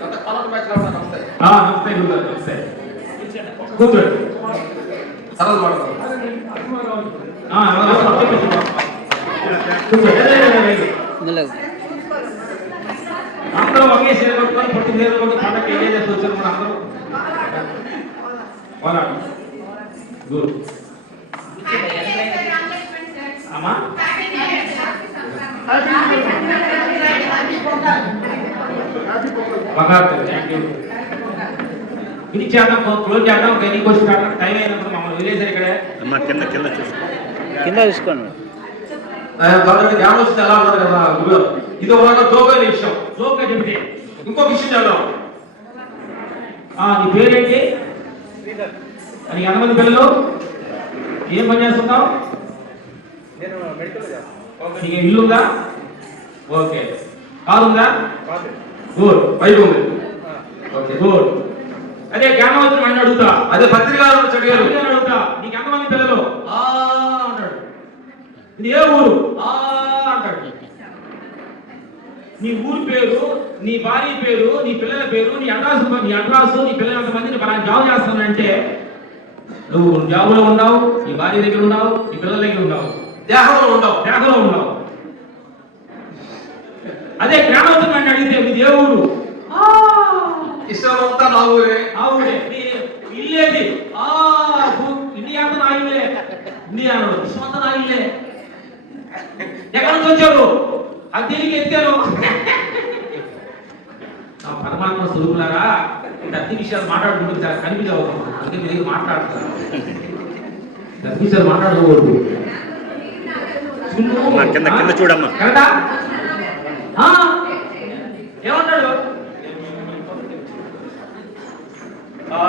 నమస్తే నమస్తే కూర్చోండి. సరళ మాట్లాడు. అందరూ ఒకే సీర కొట్టుకొని పొట్టి సీర కొట్టి పండగ ఏం చేసి వచ్చారు మన అందరూ పోరాడు. గుడ్ అమ్మా ఇది చేద్దాం, క్లోజ్ చేద్దాం. ఎన్ని క్వశ్చన్ పెట్టడం టైం అయినప్పుడు మమ్మల్ని వదిలేసారు ఇక్కడ. కింద చూసుకోండి. కాబట్టి జ్ఞానం వస్తే ఎలా ఉన్నారు కదా గురు, ఇది ఒక జోకైన విషయం. జోక్గా చెబితే ఇంకొక విషయం చేద్దాం. నీ పేరేంటి? నీకు ఎంతమంది పిల్లలు? ఏం పని చేస్తున్నావు? నేను మెడికల్ నీకు ఇల్లుందా? ఓకే. కారు ఉందా? గుడ్. బైక్ ఉంది? Okay good. అదే జ్ఞానవంతుడు అని అడుగుతా. అదే పత్రికలు చదివారు అడుగుతా, నీకు ఎంతమంది పిల్లలు? అంటాడు. ఇది ఏ ఊరు? అంటాడు. నీ ఊరు పేరు, నీ భార్య పేరు, నీ పిల్లల పేరు, నీ అడ్రస్, నీ పిల్లలు ఎంతమందిని జాబ్ చేస్తానంటే నువ్వు జాబులో ఉన్నావు, నీ భార్య దగ్గర ఉన్నావు, నీ పిల్లల దగ్గర ఉన్నావు, దేహంలో ఉన్నావు. అదే జ్ఞానవంతుడు అని అడిగితే ఇది ఏ ఊరు? ఇష్టమంతా నా ఊరే. ఆ ఊరే. నీ ఇల్లేది? ఇండియా అంతా నా ఇల్లే. ఇండియా అన్నాడు. ఇష్టమంతా నా ఇల్లే. ఎక్కడి నుంచి వచ్చారు? అది తిరిగి ఎత్తారు. నా పరమాత్మ స్వరూపులారా, అన్ని విషయాలు మాట్లాడుకుంటుంది చాలా కనిపించవు. అందుకే మీ దగ్గర మాట్లాడుతున్నారు. అన్ని విషయాలు మాట్లాడుకోకూడదు. కింద చూడమ్మా. కరెక్టా? ఏమన్నాడు?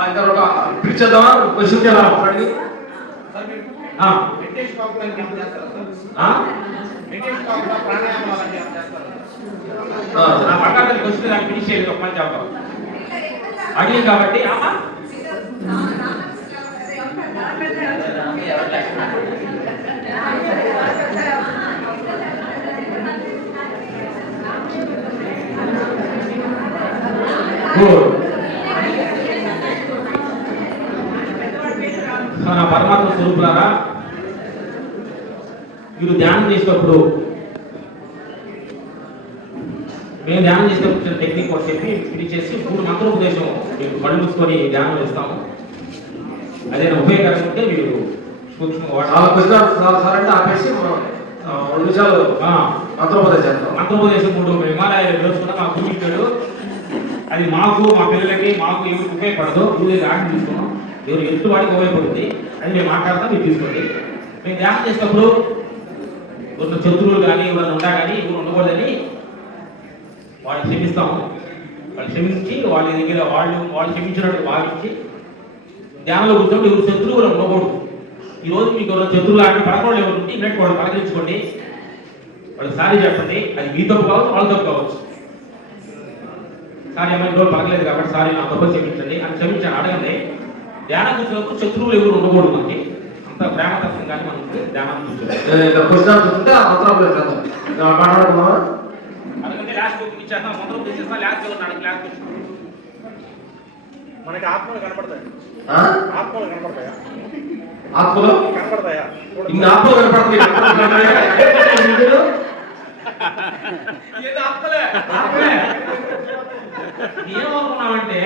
ఇంకా ఒక పిలిచేద్దామా? క్వశ్చన్ చేద్దాం. నా పక్కన క్వశ్చన్ నాకు ఫినిష్ చేయలేదు. ఒక మంచి చెప్తాం అడిగి కాబట్టి నా పరమాత్మ స్వరూపులారా, మీరు ధ్యానం చేసినప్పుడు మేము ధ్యానం చేసేటప్పుడు టెక్నిక్ ఒకటి చెప్పి ఫినిష్ చేసి 3 మంత్రోపదేశం మీరు కళ్ళు మూసుకొని ధ్యానం చేస్తాము. అదే ఉపయోగకరంగా ఉంటే మీరు సూక్ష్మంగా ఆపేసి 2 నిమిషాలు మంత్రోపదేశం 3 హిమాలయాలు నేర్చుకున్నా మా గురువు ఇచ్చాడు. అది మాకు, మా పిల్లలకి, మాకు ఎవరికి ఉపయోగపడదు. గురువు ఆటలు తీసుకున్నాం, ఎవరు ఎత్తు వాడికి ఉపయోగపడుతుంది. అది మేము మాట్లాడతాం, మీరు తీసుకోండి. మేము ధ్యానం చేసినప్పుడు కొంత శత్రువులు కానీ ఎవరైనా ఉన్నా కానీ ఎవరు ఉండకూడదని వాళ్ళని క్షమిస్తాము. వాళ్ళు క్షమించి వాళ్ళ దగ్గర వాళ్ళు క్షమించినట్టు భావించి ధ్యానంలో కూర్చోండి. ఎవరు శత్రువులు ఉండకూడదు. ఈరోజు మీకు ఎవరైనా శత్రువులు అంటే పడకూడదు. ఎవరు ఉంటే ఇన్నట్టు వాళ్ళు పలకరించుకోండి, వాళ్ళకి సారీ చెప్పండి. అది మీ తప్పు కావచ్చు, వాళ్ళ తప్పు కావచ్చు. సారీ ఏమైనా రోజు పలకలేదు కాబట్టి సారీ నా తప్పు క్షమించండి అని క్షమించాను అడగండి. ధ్యానం కూర్చున్నప్పుడు శత్రువులు ఎవరు ఉండకూడదు. మనకి అంత ప్రేమతత్వం కానీ మనకి ధ్యానం కూర్చోండి. మాట్లాడుకున్నావా? అందుకంటే లాస్ట్ బుక్ ఇచ్చేస్తాం, మొదలు తీసేస్తా. లాస్ట్ క్లాస్ మనకి ఆత్మలు కనపడతాయి. ఆత్మలు కనపడతాయా? ఆత్మలు కనపడతాయా? ఇన్ని ఆత్మలు కనపడతాయి. ఏమనుకున్నామంటే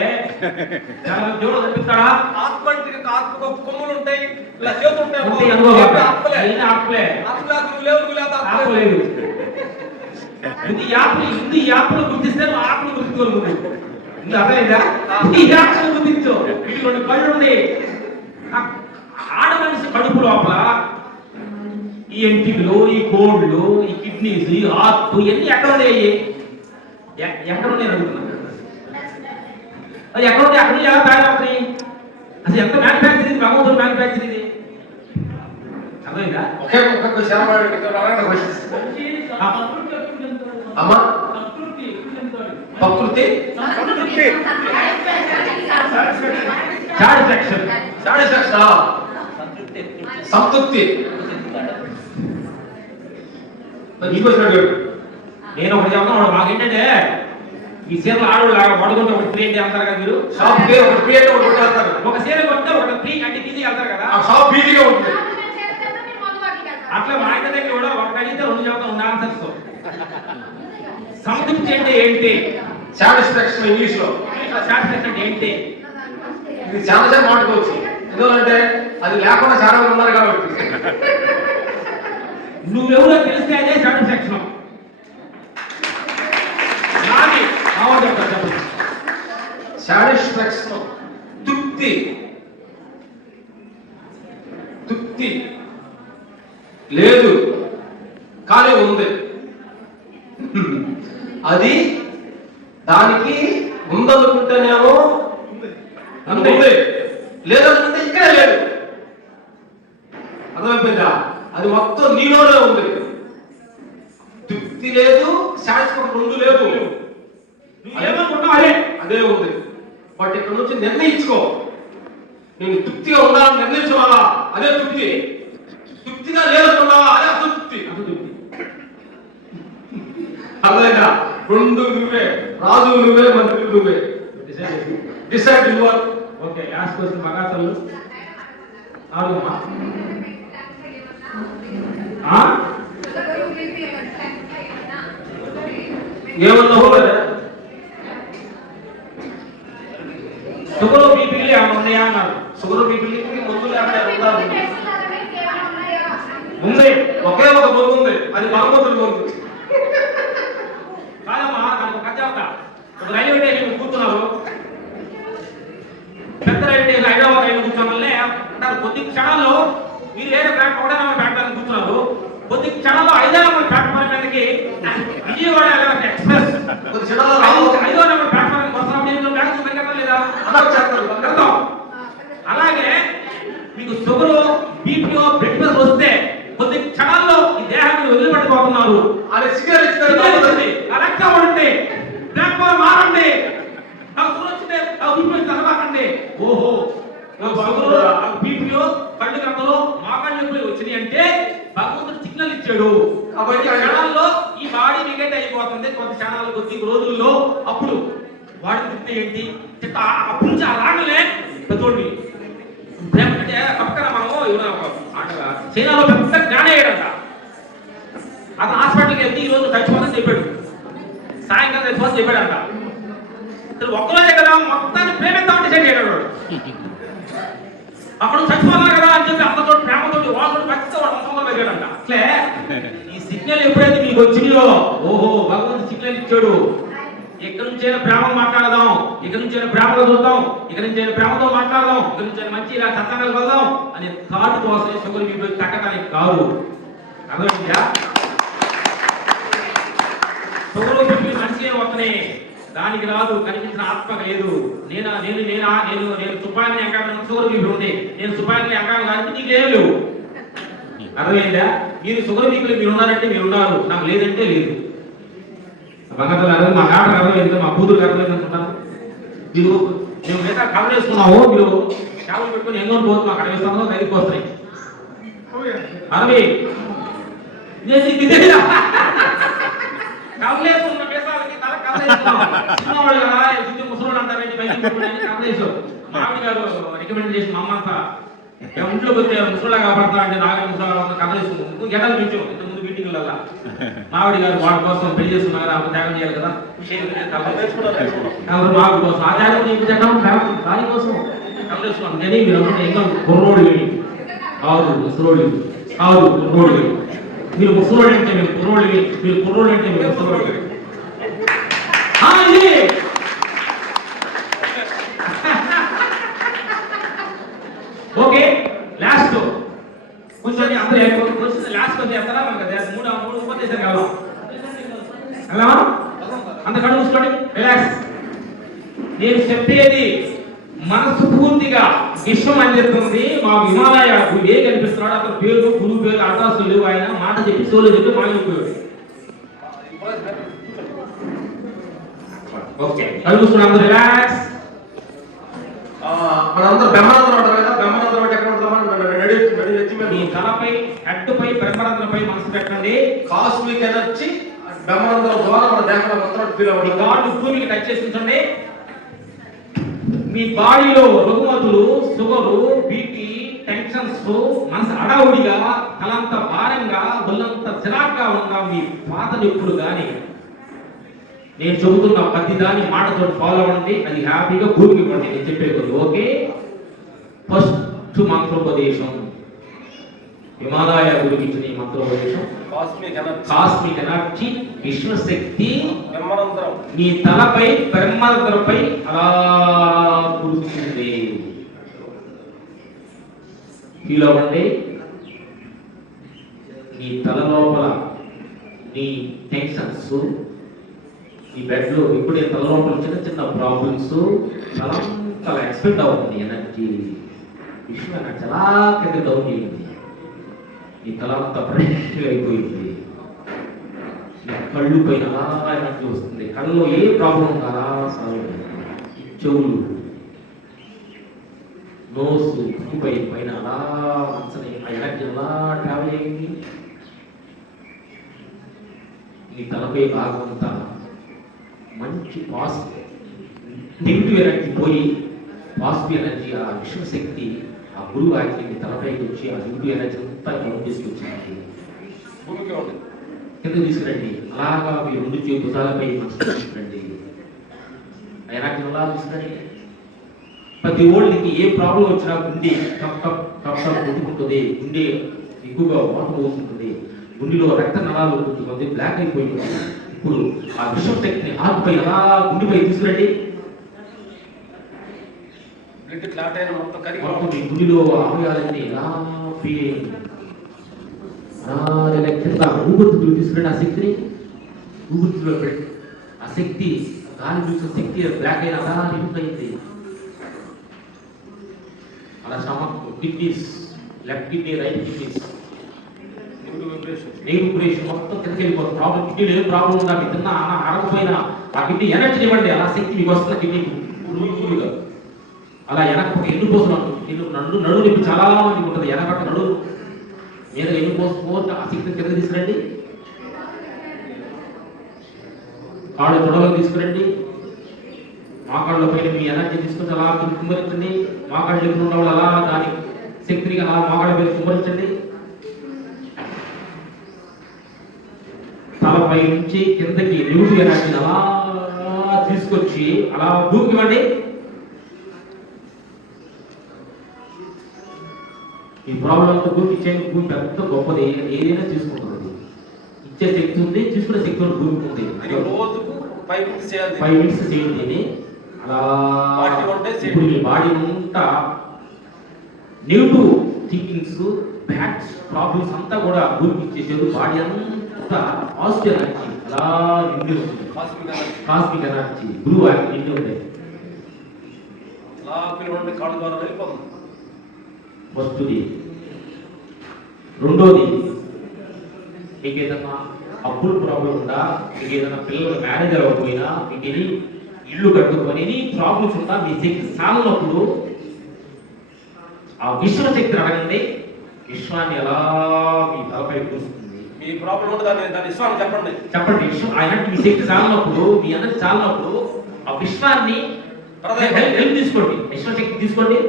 దేవుడు కనిపిస్తాడా? ఆత్మ అంటే ఆత్మకు కొమ్ములు ఉంటాయి, ఇలా చేతులు ఉంటాయి. ఈ యాప్లు గుర్తిస్తే ఆత్మలు గుర్తించుకోరు. ఇది అర్థమైందా? ఈ యాప్లు గుర్తించు. వీటి 2 కళ్ళు ఉన్నాయి. ఆడ మనిషి కడుపు లోపల ఈ ఎంటికలు, ఈ కోళ్ళు, ఈ కిడ్నీస్, ఈ హార్ట్ ఇవన్నీ ఎక్కడ ఉన్నాయి? ఎక్కడ ఉన్నాయి అడుగుతున్నా. అది ఎక్కడ ఉన్నాయి? అక్కడ ఎలా తయారవుతాయి? అసలు ఎంత మ్యానుఫ్యాక్చర్ ఇది? భగవంతుడు మ్యానుఫ్యాక్చర్ ఇది. అర్థమైందా? అమ్మా ప్రకృతి సంతృప్తి. నేను ఒకటి చెప్తాను. మాకేంటంటే ఈ సీరలు ఆడవాళ్ళు పడుకుంటే ఒకటి ఫ్రీ అంటే వెళ్తారు కదా మీరు. షాప్ పేరు ఒకటి ఫ్రీ అంటే ఒకటి వెళ్తారు. ఒక సీర కొంటే ఒకటి ఫ్రీ అంటే బిజీ వెళ్తారు కదా. ఆ షాప్ బిజీగా ఉంటుంది. అట్లా మా ఇంటి దగ్గర కూడా ఒకటి అడిగితే 2 చెప్తాం ఉన్న ఆన్సర్స్. సంతృప్తి అంటే ఏంటి? సాటిస్ఫాక్షన్ ఇంగ్లీష్ లో. సాటిస్ఫాక్షన్ అంటే ఏంటి? ఇది చాలా మాట్లాడుకోవచ్చు. ఎందుకంటే అది లేకుండా చాలా మంది ఉన్నారు కాబట్టి. నువ్వెవరో తెలిస్తే అదే సాటిస్ఫాక్షన్. సాటిస్ఫాక్షన్ తృప్తి. తృప్తి లేదు కానీ ఉంది. అది దానికి ఉందనుకుంటేనేమో ఉంది, లేదనుకుంటే ఇంకా ఇక్కడ లేదు. అర్థమైపోయిందా? అది మొత్తం నీలోనే ఉంది. తృప్తి లేదు, శాశ్వత రెండు లేదు. నువ్వు ఏమనుకుంటున్నావు అదే అదే ఉంది. బట్ ఇక్కడ నుంచి నిర్ణయించుకో. నేను తృప్తిగా ఉండాలని నిర్ణయించుకోవాలా, అదే తృప్తి. తృప్తిగా లేదనుకున్నావా, అదే అసంతృప్తి. అర్థమైందా? రెండు నువ్వే, రాజు నువ్వే, మంత్రి నువ్వే. Decide your. Okay, last question మగాతలు ఆడుమా ఏమన్నావు? షుగర్ బీపీలు ఏమైనా ఉన్నాయా అన్నారు. షుగర్ బీపీలకి మందులు ఏమైనా ఉంది. ఒకే ఒక మందు ఉంది, అది భగవంతుడి మందు. కాదమ్మా, నాకు కథ చెప్తా. ఒక రైల్వే స్టేషన్ కూర్చున్నారు, పెద్ద రైల్వే స్టేషన్ హైదరాబాద్ రైలు కూర్చోవాలనే అంటారు. కొద్ది క్షణాల్లో మీరు ఏదో ఒకటేనమ్మా పెట్టడానికి కూర్చున్నారు. కొద్ది క్షణాల్లో 5వ నెంబర్ ప్లాట్ఫామ్ మీదకి విజయవాడ ఎక్స్ప్రెస్ కొద్ది క్షణాల్లో 5వ నెంబర్ ప్లాట్ఫామ్ వస్తున్నాం. నేను బ్యాంకు పరిగెత్తాం లేదా అర్థం. అలాగే మీకు షుగర్ బీపీఓ బ్లడ్ ప్రెషర్ వస్తే కొద్ది క్షణాల్లో ఈ దేహాన్ని వదిలిపెట్టుకోతున్నారు. అది సిగరెట్ ఇస్తారు. కరెక్ట్గా ఉండండి, ప్లాట్ఫామ్ మారండి. నాకు వచ్చిందే తలవాకండి. ఓహో, బీపీఓ కళ్ళు గంటలో మాకాళ్ళు ఎప్పుడు వచ్చినాయి అంటే భగవంతుడు సిగ్నల్ ఇచ్చాడు. కాబట్టి క్షణాల్లో ఈ బాడీ నెగెట్ అయిపోతుంది. కొద్ది క్షణాలు, కొద్ది రోజుల్లో అప్పుడు వాడి తృప్తి ఏంటి అప్పుడు నుంచి ఆ రాగలే పెద్దోడిని ప్రేమ అంటే పక్కన మనము చైనాలో పెద్ద జ్ఞానం అయ్యాడంట. అతను హాస్పిటల్కి వెళ్తే ఈ రోజు చచ్చిపోతుందని చెప్పాడు, సాయంకాలం చచ్చిపోతుందని చెప్పాడంట. ఒక్కరోజే కదా మొత్తాన్ని ప్రేమిద్దామంటే డిసైడ్ అయ్యాడు. అప్పుడు చచ్చిపోతున్నారు కదా అని చెప్పి అమ్మతో ప్రేమతో వాడు ఖచ్చితంగా వాడు మొత్తంలో పెరిగాడంట. అట్లే ఈ సిగ్నల్ ఎప్పుడైతే మీకు వచ్చినాయో, ఓహో భగవంతుడు సిగ్నల్ ఇచ్చాడు, ఇక్కడ నుంచైనా ప్రేమ మాట్లాడదాం, ఇక్కడ నుంచైనా ప్రేమలో చూద్దాం, ఇక్కడ నుంచైనా ప్రేమతో మాట్లాడదాం, ఇక్కడ నుంచైనా మంచి ఇలా సత్సంగాలు వెళ్దాం అనే థాట్ కోసం షుగర్ బీపీ తగ్గడానికి కాదు. అర్థమైందా? షుగర్ బీపీ మనిషి వస్తున్నాయి, దానికి రాదు, కనిపించిన ఆత్మ లేదు. నేను సుపాయిని ఎంకాలను షుగర్ బీపీ ఉంది, నేను సుపాయిని ఎంకాలను కానీ నీకు ఏం లేవు. అర్థమైందా? మీరు షుగర్ బీపీలు మీరు ఉన్నారంటే మీరు ఉన్నారు, నాకు లేదంటే లేదు. భగవంతులు అర్థం, మా కాటకు అర్థమైంది, మా కూతురు అర్థమైంది అనుకుంటాను. మీరు మేము మిగతా కవర్ వేసుకున్నాము, మీరు చేపలు పెట్టుకుని ఎన్నో పోతు మాకు అడవిస్తామో దగ్గరికి వస్తున్నాయి. అరవై కవలేసుకున్న వేసాలకి తల కవలేసుకున్నాం. చిన్నవాళ్ళు కదా, ముసలోళ్ళు అంటారు బయటికి పెట్టుకుని కవలేసాం. మామిడి గారు రికమెండ్ చేసి మా అమ్మ అంతా ఇంట్లో కొద్ది ముసలా కాపాడుతా అంటే నాగ ముసలా కవలేసుకున్నాం. గెటలు పెంచాం ఇంతకుముందు మీటింగ్లల్లా. మామిడి గారు వాళ్ళ కోసం పెళ్లి చేస్తున్నా కదా, అప్పుడు త్యాగం చేయాలి కదా, మామిడి కోసం ఆ త్యాగం చేయించడం దాని కోసం కవలేసుకున్నాం. కానీ మీరు అనుకుంటే ఇంకా కుర్రోడు కాదు, ముసలోడు కాదు, కుర్రోడు. మీరు ముసలోడు అంటే మీరు కుర్రోడివి, మీరు కుర్రోడు అంటే మీరు ముసలోడు. ఓకే, లాస్ట్ కూర్చొని అందరూ లాస్ట్ వచ్చేస్తారా? మనకు మూడు ఉపదేశాలు కావాలి. ఎలా అంత కళ్ళు చూసుకోండి, రిలాక్స్. నేను చెప్పేది మనసు పూర్తిగా విశ్వం అందిస్తుంది. మా హిమాలయ ఏ కనిపిస్తున్నాడు, అతని పేరు గురువు పేరు అడ్రస్ లేవు, ఆయన మాట చెప్పి సోలో చెప్పి మాగిపోయాడు. ఓకే, కళ్ళు చూసుకోండి అందరూ, రిలాక్స్. మనందరూ బ్రహ్మానందం అంటారు కదా, బ్రహ్మానందం అంటే ఎక్కడ ఉంటామని మీ తలపై హెడ్పై బ్రహ్మానందంపై మనసు పెట్టండి. కాస్మిక్ ఎనర్జీ బ్రహ్మానందం ద్వారా మన దేహంలో మొత్తం ఫీల్ అవ్వడం. గాడ్ భూమికి టచ్ చేసి ఉంచండి. మీ బాడీలో రుగ్మతులు, షుగరు, బీపీ, టెన్షన్స్, మనసు అడావుడిగా, తలంత భారంగా, ఒళ్ళంత చిరాగ్గా ఉన్న మీ పాత నొప్పులు కానీ నేను చెబుతున్న ప్రతి దాని మాటతో ఫాలో అవ్వండి. అది హ్యాపీగా భూమికి ఇవ్వండి నేను చెప్పే కొద్ది. ఓకే, ఫస్ట్ మంత్రోపదేశం హిమాలయ గురికి ఇచ్చిన ఈ మంత్రోపదేశం కాస్మిక్ ఎనర్జీ, విశ్వశక్తి మీ తలపై బ్రహ్మరంధ్రంపై అలా కురుస్తుంది. ఫీల్ అవ్వండి. మీ తల లోపల మీ టెన్షన్స్, ఈ బెడ్ లో ఇప్పుడే తల లోపల చిన్న చిన్న ప్రాబ్లమ్స్ తలంతా ఎక్స్పెండ్ అవుతుంది ఎనర్జీ. విషయం నాకు చాలా కింద డౌన్ అయింది. నీ తల అంతా ఫ్రెష్గా అయిపోయింది. నీ కళ్ళు పైన అలా ఎనర్జీ వస్తుంది. కళ్ళలో ఏ ప్రాబ్లం ఉందా అలా సాల్వ్ అయింది. చెవులు, నోసు, ముక్కుపై పైన అలా మనసుని ఆ ఎనర్జీ అలా ట్రావెల్ అయింది. నీ తలపై భాగం అంతా మంచి పాజిటివ్ నెగిటివ్ ఎనర్జీ పోయి పాజిటివ్ ఎనర్జీ, ఆ విశ్వశక్తి, ఆ గురువు ఆజ్ఞ మీ తలపైకి వచ్చి ఆ నెగిటివ్ ఎనర్జీ అంతా కింద తీసుకొచ్చింది. భూమికి ఉంది. కింద తీసుకురండి. అలాగా మీ రెండు భుజాలపై మనసు తీసుకురండి. ఆ ఎనర్జీ అలా తీసుకురండి. ప్రతి ఓళ్ళకి ఏ ప్రాబ్లం వచ్చినా గుండె కప్ కప్ కప్ కప్ కొట్టుకుంటుంది. గుండె ఎక్కువగా వాటర్ పోతుంటుంది. గుండెలో రక్త నరాలు కొట్టుకుంటుంది. బ్లాక్ అయిపోయింది. ఇప్పుడు ఆ విశ్వశక్తిని ఆకుపై అలా గుండెపై తీసుకురండి. బ్లడ్ క్లాట్ అయిన మొత్తం కరిగి మొత్తం మీ గుండెలో అవయవాలన్నీ ఎలా ఫ్రీ అయింది. అలా కింద ఊపిరితిత్తులు తీసుకురండి. ఆ శక్తిని ఊపిరితిత్తులో పెట్టి ఆ శక్తి గాలి చూసిన శక్తి బ్లాక్ అయిన అలా నింపైంది. అలా stomach, kidneys, left kidney, right kidneys, vibration మొత్తం కిందకి వెళ్ళిపోతుంది. ప్రాబ్లం కిడ్నీలో ఏ ప్రాబ్లం ఉందా మీకు తిన్నా అరకపోయినా ఆ కిడ్నీ ఎనర్జీ ఇవ్వండి. అలా శక్తి మీకు వస్తుంది కిడ్నీకి పూర్తిగా. అలా వెనక ఎన్ను పోస్తున్నాను నడువు నొప్పి చాలా మందికి ఉంటుంది. వెనక నడువు మీద ఎన్ను పోసుకోవచ్చు. ఆ శక్తిని కింద తీసుకురండి. కాళ్ళు తొడవలు తీసుకురండి. మోకాళ్ళ పైన మీ ఎనర్జీ తీసుకొని అలా కుమ్మరించండి. మోకాళ్ళు ఎప్పుడు ఉన్న వాళ్ళు అలా దాని శక్తిని అలా మోకాళ్ళ పైన కుమ్మరించండి. తలపై నుంచి కిందకి నెగిటివ్ ఎనర్జీని అలా తీసుకొచ్చి అలా దూకివ్వండి. ఈ ప్రాబ్లం అంతా భూమి ఇచ్చేది. భూమి పెద్ద గొప్పది. ఏదైనా తీసుకుంటుంది. ఇచ్చే శక్తి ఉంది, తీసుకునే శక్తి ఉంది. భూమికి ఉంది. రోజుకు 5 minutes చేయాలి. 5 minutes చేయండి. అలా ఇప్పుడు మీ బాడీ అంతా నెగిటివ్ థింకింగ్స్, బ్యాడ్ ప్రాబ్లమ్స్ అంతా కూడా భూమికి ఇచ్చేసారు. బాడీ అంతా పాజిటివ్ ఎనర్జీ అలా నిండి ఉంటుంది. కాస్మిక్ ఎనర్జీ గురువు ఆయన నిండి ఉంటాయి. కాళ్ళ ద్వారా వెళ్ళిపోతుంది. ఫస్ట్ది. రెండోది, మీకు ఏదన్నా అప్పుల ప్రాబ్లం ఉందా, మీకు ఏదైనా పిల్లలు మ్యారేజ్ అవ్వకపోయినా, మీకు ఎనీ ఇల్లు కట్టుకొని ఎనీ ప్రాబ్లమ్స్ ఉందా, మీ శక్తి సాగినప్పుడు ఆ విశ్వశక్తిని అడగండి. విశ్వాన్ని ఎలా మీ తలపై కూస్తుంది. మీ ప్రాబ్లం ఉంటే దాని విశ్వాన్ని చెప్పండి. చెప్పండి. విశ్వం ఆయన మీ శక్తి చాలినప్పుడు, మీ అందరికి చాలినప్పుడు ఆ విశ్వాన్ని హెల్ప్ తీసుకోండి. విశ్వశక్తి తీసుకోండి.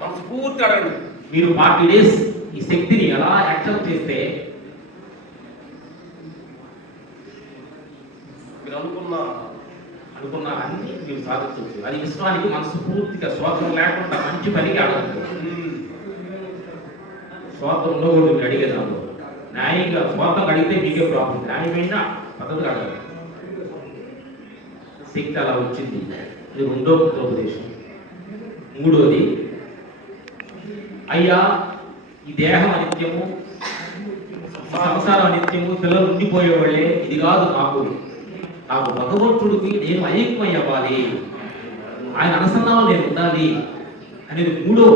మనసు పూర్తి అడగండి. మీరు 40 days ఈ శక్తిని ఎలా యాక్సెప్ట్ చేస్తే మీరు అనుకున్న అన్ని మీరు సాధించవచ్చు. అది విశ్వానికి మనసు పూర్తిగా స్వార్థం లేకుండా మంచి పనికి అడగండి. స్వార్థంలో కూడా మీరు అడిగేదాము న్యాయంగా స్వార్థం అడిగితే మీకే ప్రాబ్లం. న్యాయమైన పద్ధతిగా అడగాలి. శక్తి అలా వచ్చింది. ఇది రెండో ఉపదేశం. మూడోది, అయ్యా ఈ దేహం అనిత్యము, సంసారం అనిత్యము, పిల్లలు ఉండిపోయేవాళ్ళే, ఇది కాదు నాకు భగవంతుడికి నేను ఐక్యమై అవ్వాలి, ఆయన అనుసంధానం నేను ఉండాలి అనేది మూడో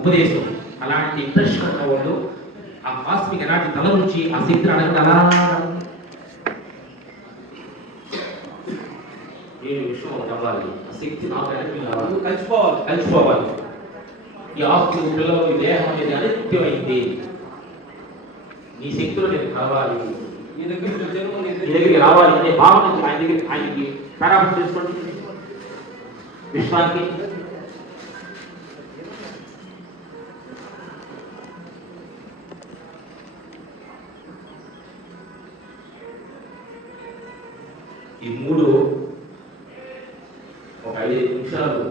ఉపదేశం. అలాంటి ఇంట్రెస్ట్ ఉన్న వాళ్ళు ఆ కాస్మిక్ ఎనర్జీ తల నుంచి ఆ శక్తిని అడగండి. అలా ఏ విషయం అవ్వాలి, ఆ శక్తి నాకు ఎనర్జీ కావాలి, కలిసిపోవాలి. ఈ ఆస్తులు, పిల్లలు, ఈ దేహం అనేది అనిత్యమైంది. నీ శక్తిలో నేను కావాలి, మీ దగ్గరికి రావాలి అనే భావన నుంచి ఆయనకి ప్రారంభం చేసుకోండి. విశ్వానికి ఈ మూడు ఒక 5 నిమిషాలు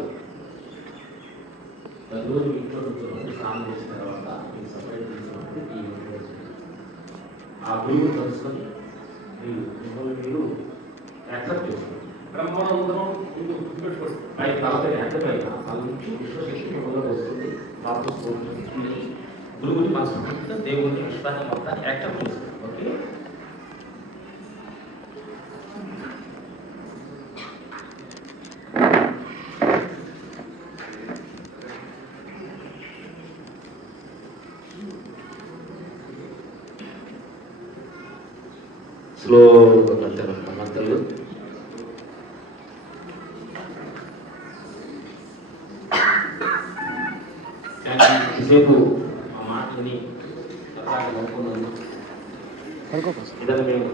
రోజు ఇంట్లో స్నానం చేసిన తర్వాత మీకు సపరేట్ చేసినప్పుడు ఆ గురువు తెలుసుకొని మీరు యాక్సెప్ట్ చేసుకోండి. బ్రహ్మానందం పై తలపై అంటే తల నుంచి విశ్వశక్తి మొదలు వస్తుంది. గురువుని మనసు దేవుడిని విశ్వాన్ని మొత్తాన్ని యాక్సెప్ట్ చేసుకోండి. ఓకే. స్లోగా కడతారంట మద్దలు. సేపు మా మాటని నవ్వుకున్నాను. ఏదైనా మేము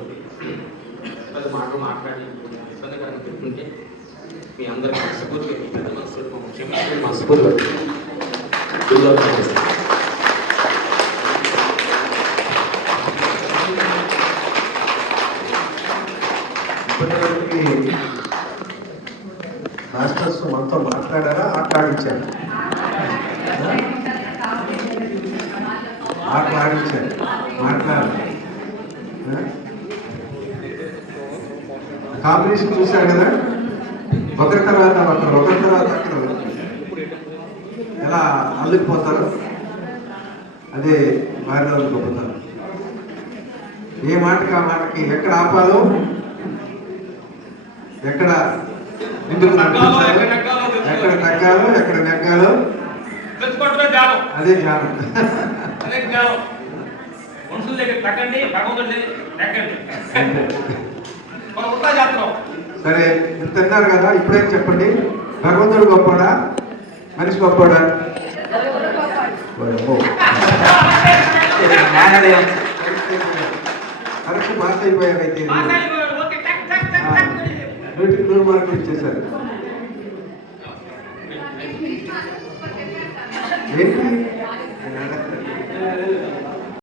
పెద్ద మాటలు మాట్లాడి ఇబ్బందికరంగా పెట్టుకుంటే మీ అందరికీ మనస్ఫూర్తిగా మీ పెద్ద మనసు క్షమించి మనస్ఫూర్తిగా ఇప్పటివరకు మాస్టర్స్ మనతో మాట్లాడారా, ఆటలాడించారు? ఆటలాడించారు, మాట్లాడారు. కాంబినేషన్ చూశారు కదా, ఒకరి తర్వాత ఒకరు ఎలా అల్లుకుపోతారు. అదే వారిలో అల్లుకుపోతారు. ఏ మాటకి ఆ మాటకి ఎక్కడ ఆపాలో, ఎక్కడ ముందుకు నడిపించాలో, ఎక్కడ తగ్గాలో, ఎక్కడ నెగ్గాలో అదే జ్ఞానం. మనుషుల దగ్గర తగ్గండి, భగవంతుడి దగ్గర తగ్గండి. మనం ఉంటా చేస్తున్నాం. సరే, ఇంత అన్నారు కదా, ఇప్పుడేం చెప్పండి, భగవంతుడు గొప్పడా మనిషి గొప్పడా? కరెక్ట్ పాస్ అయిపోయారైతే 100కి 100 మార్కులు ఇచ్చేశారు. ఏంటి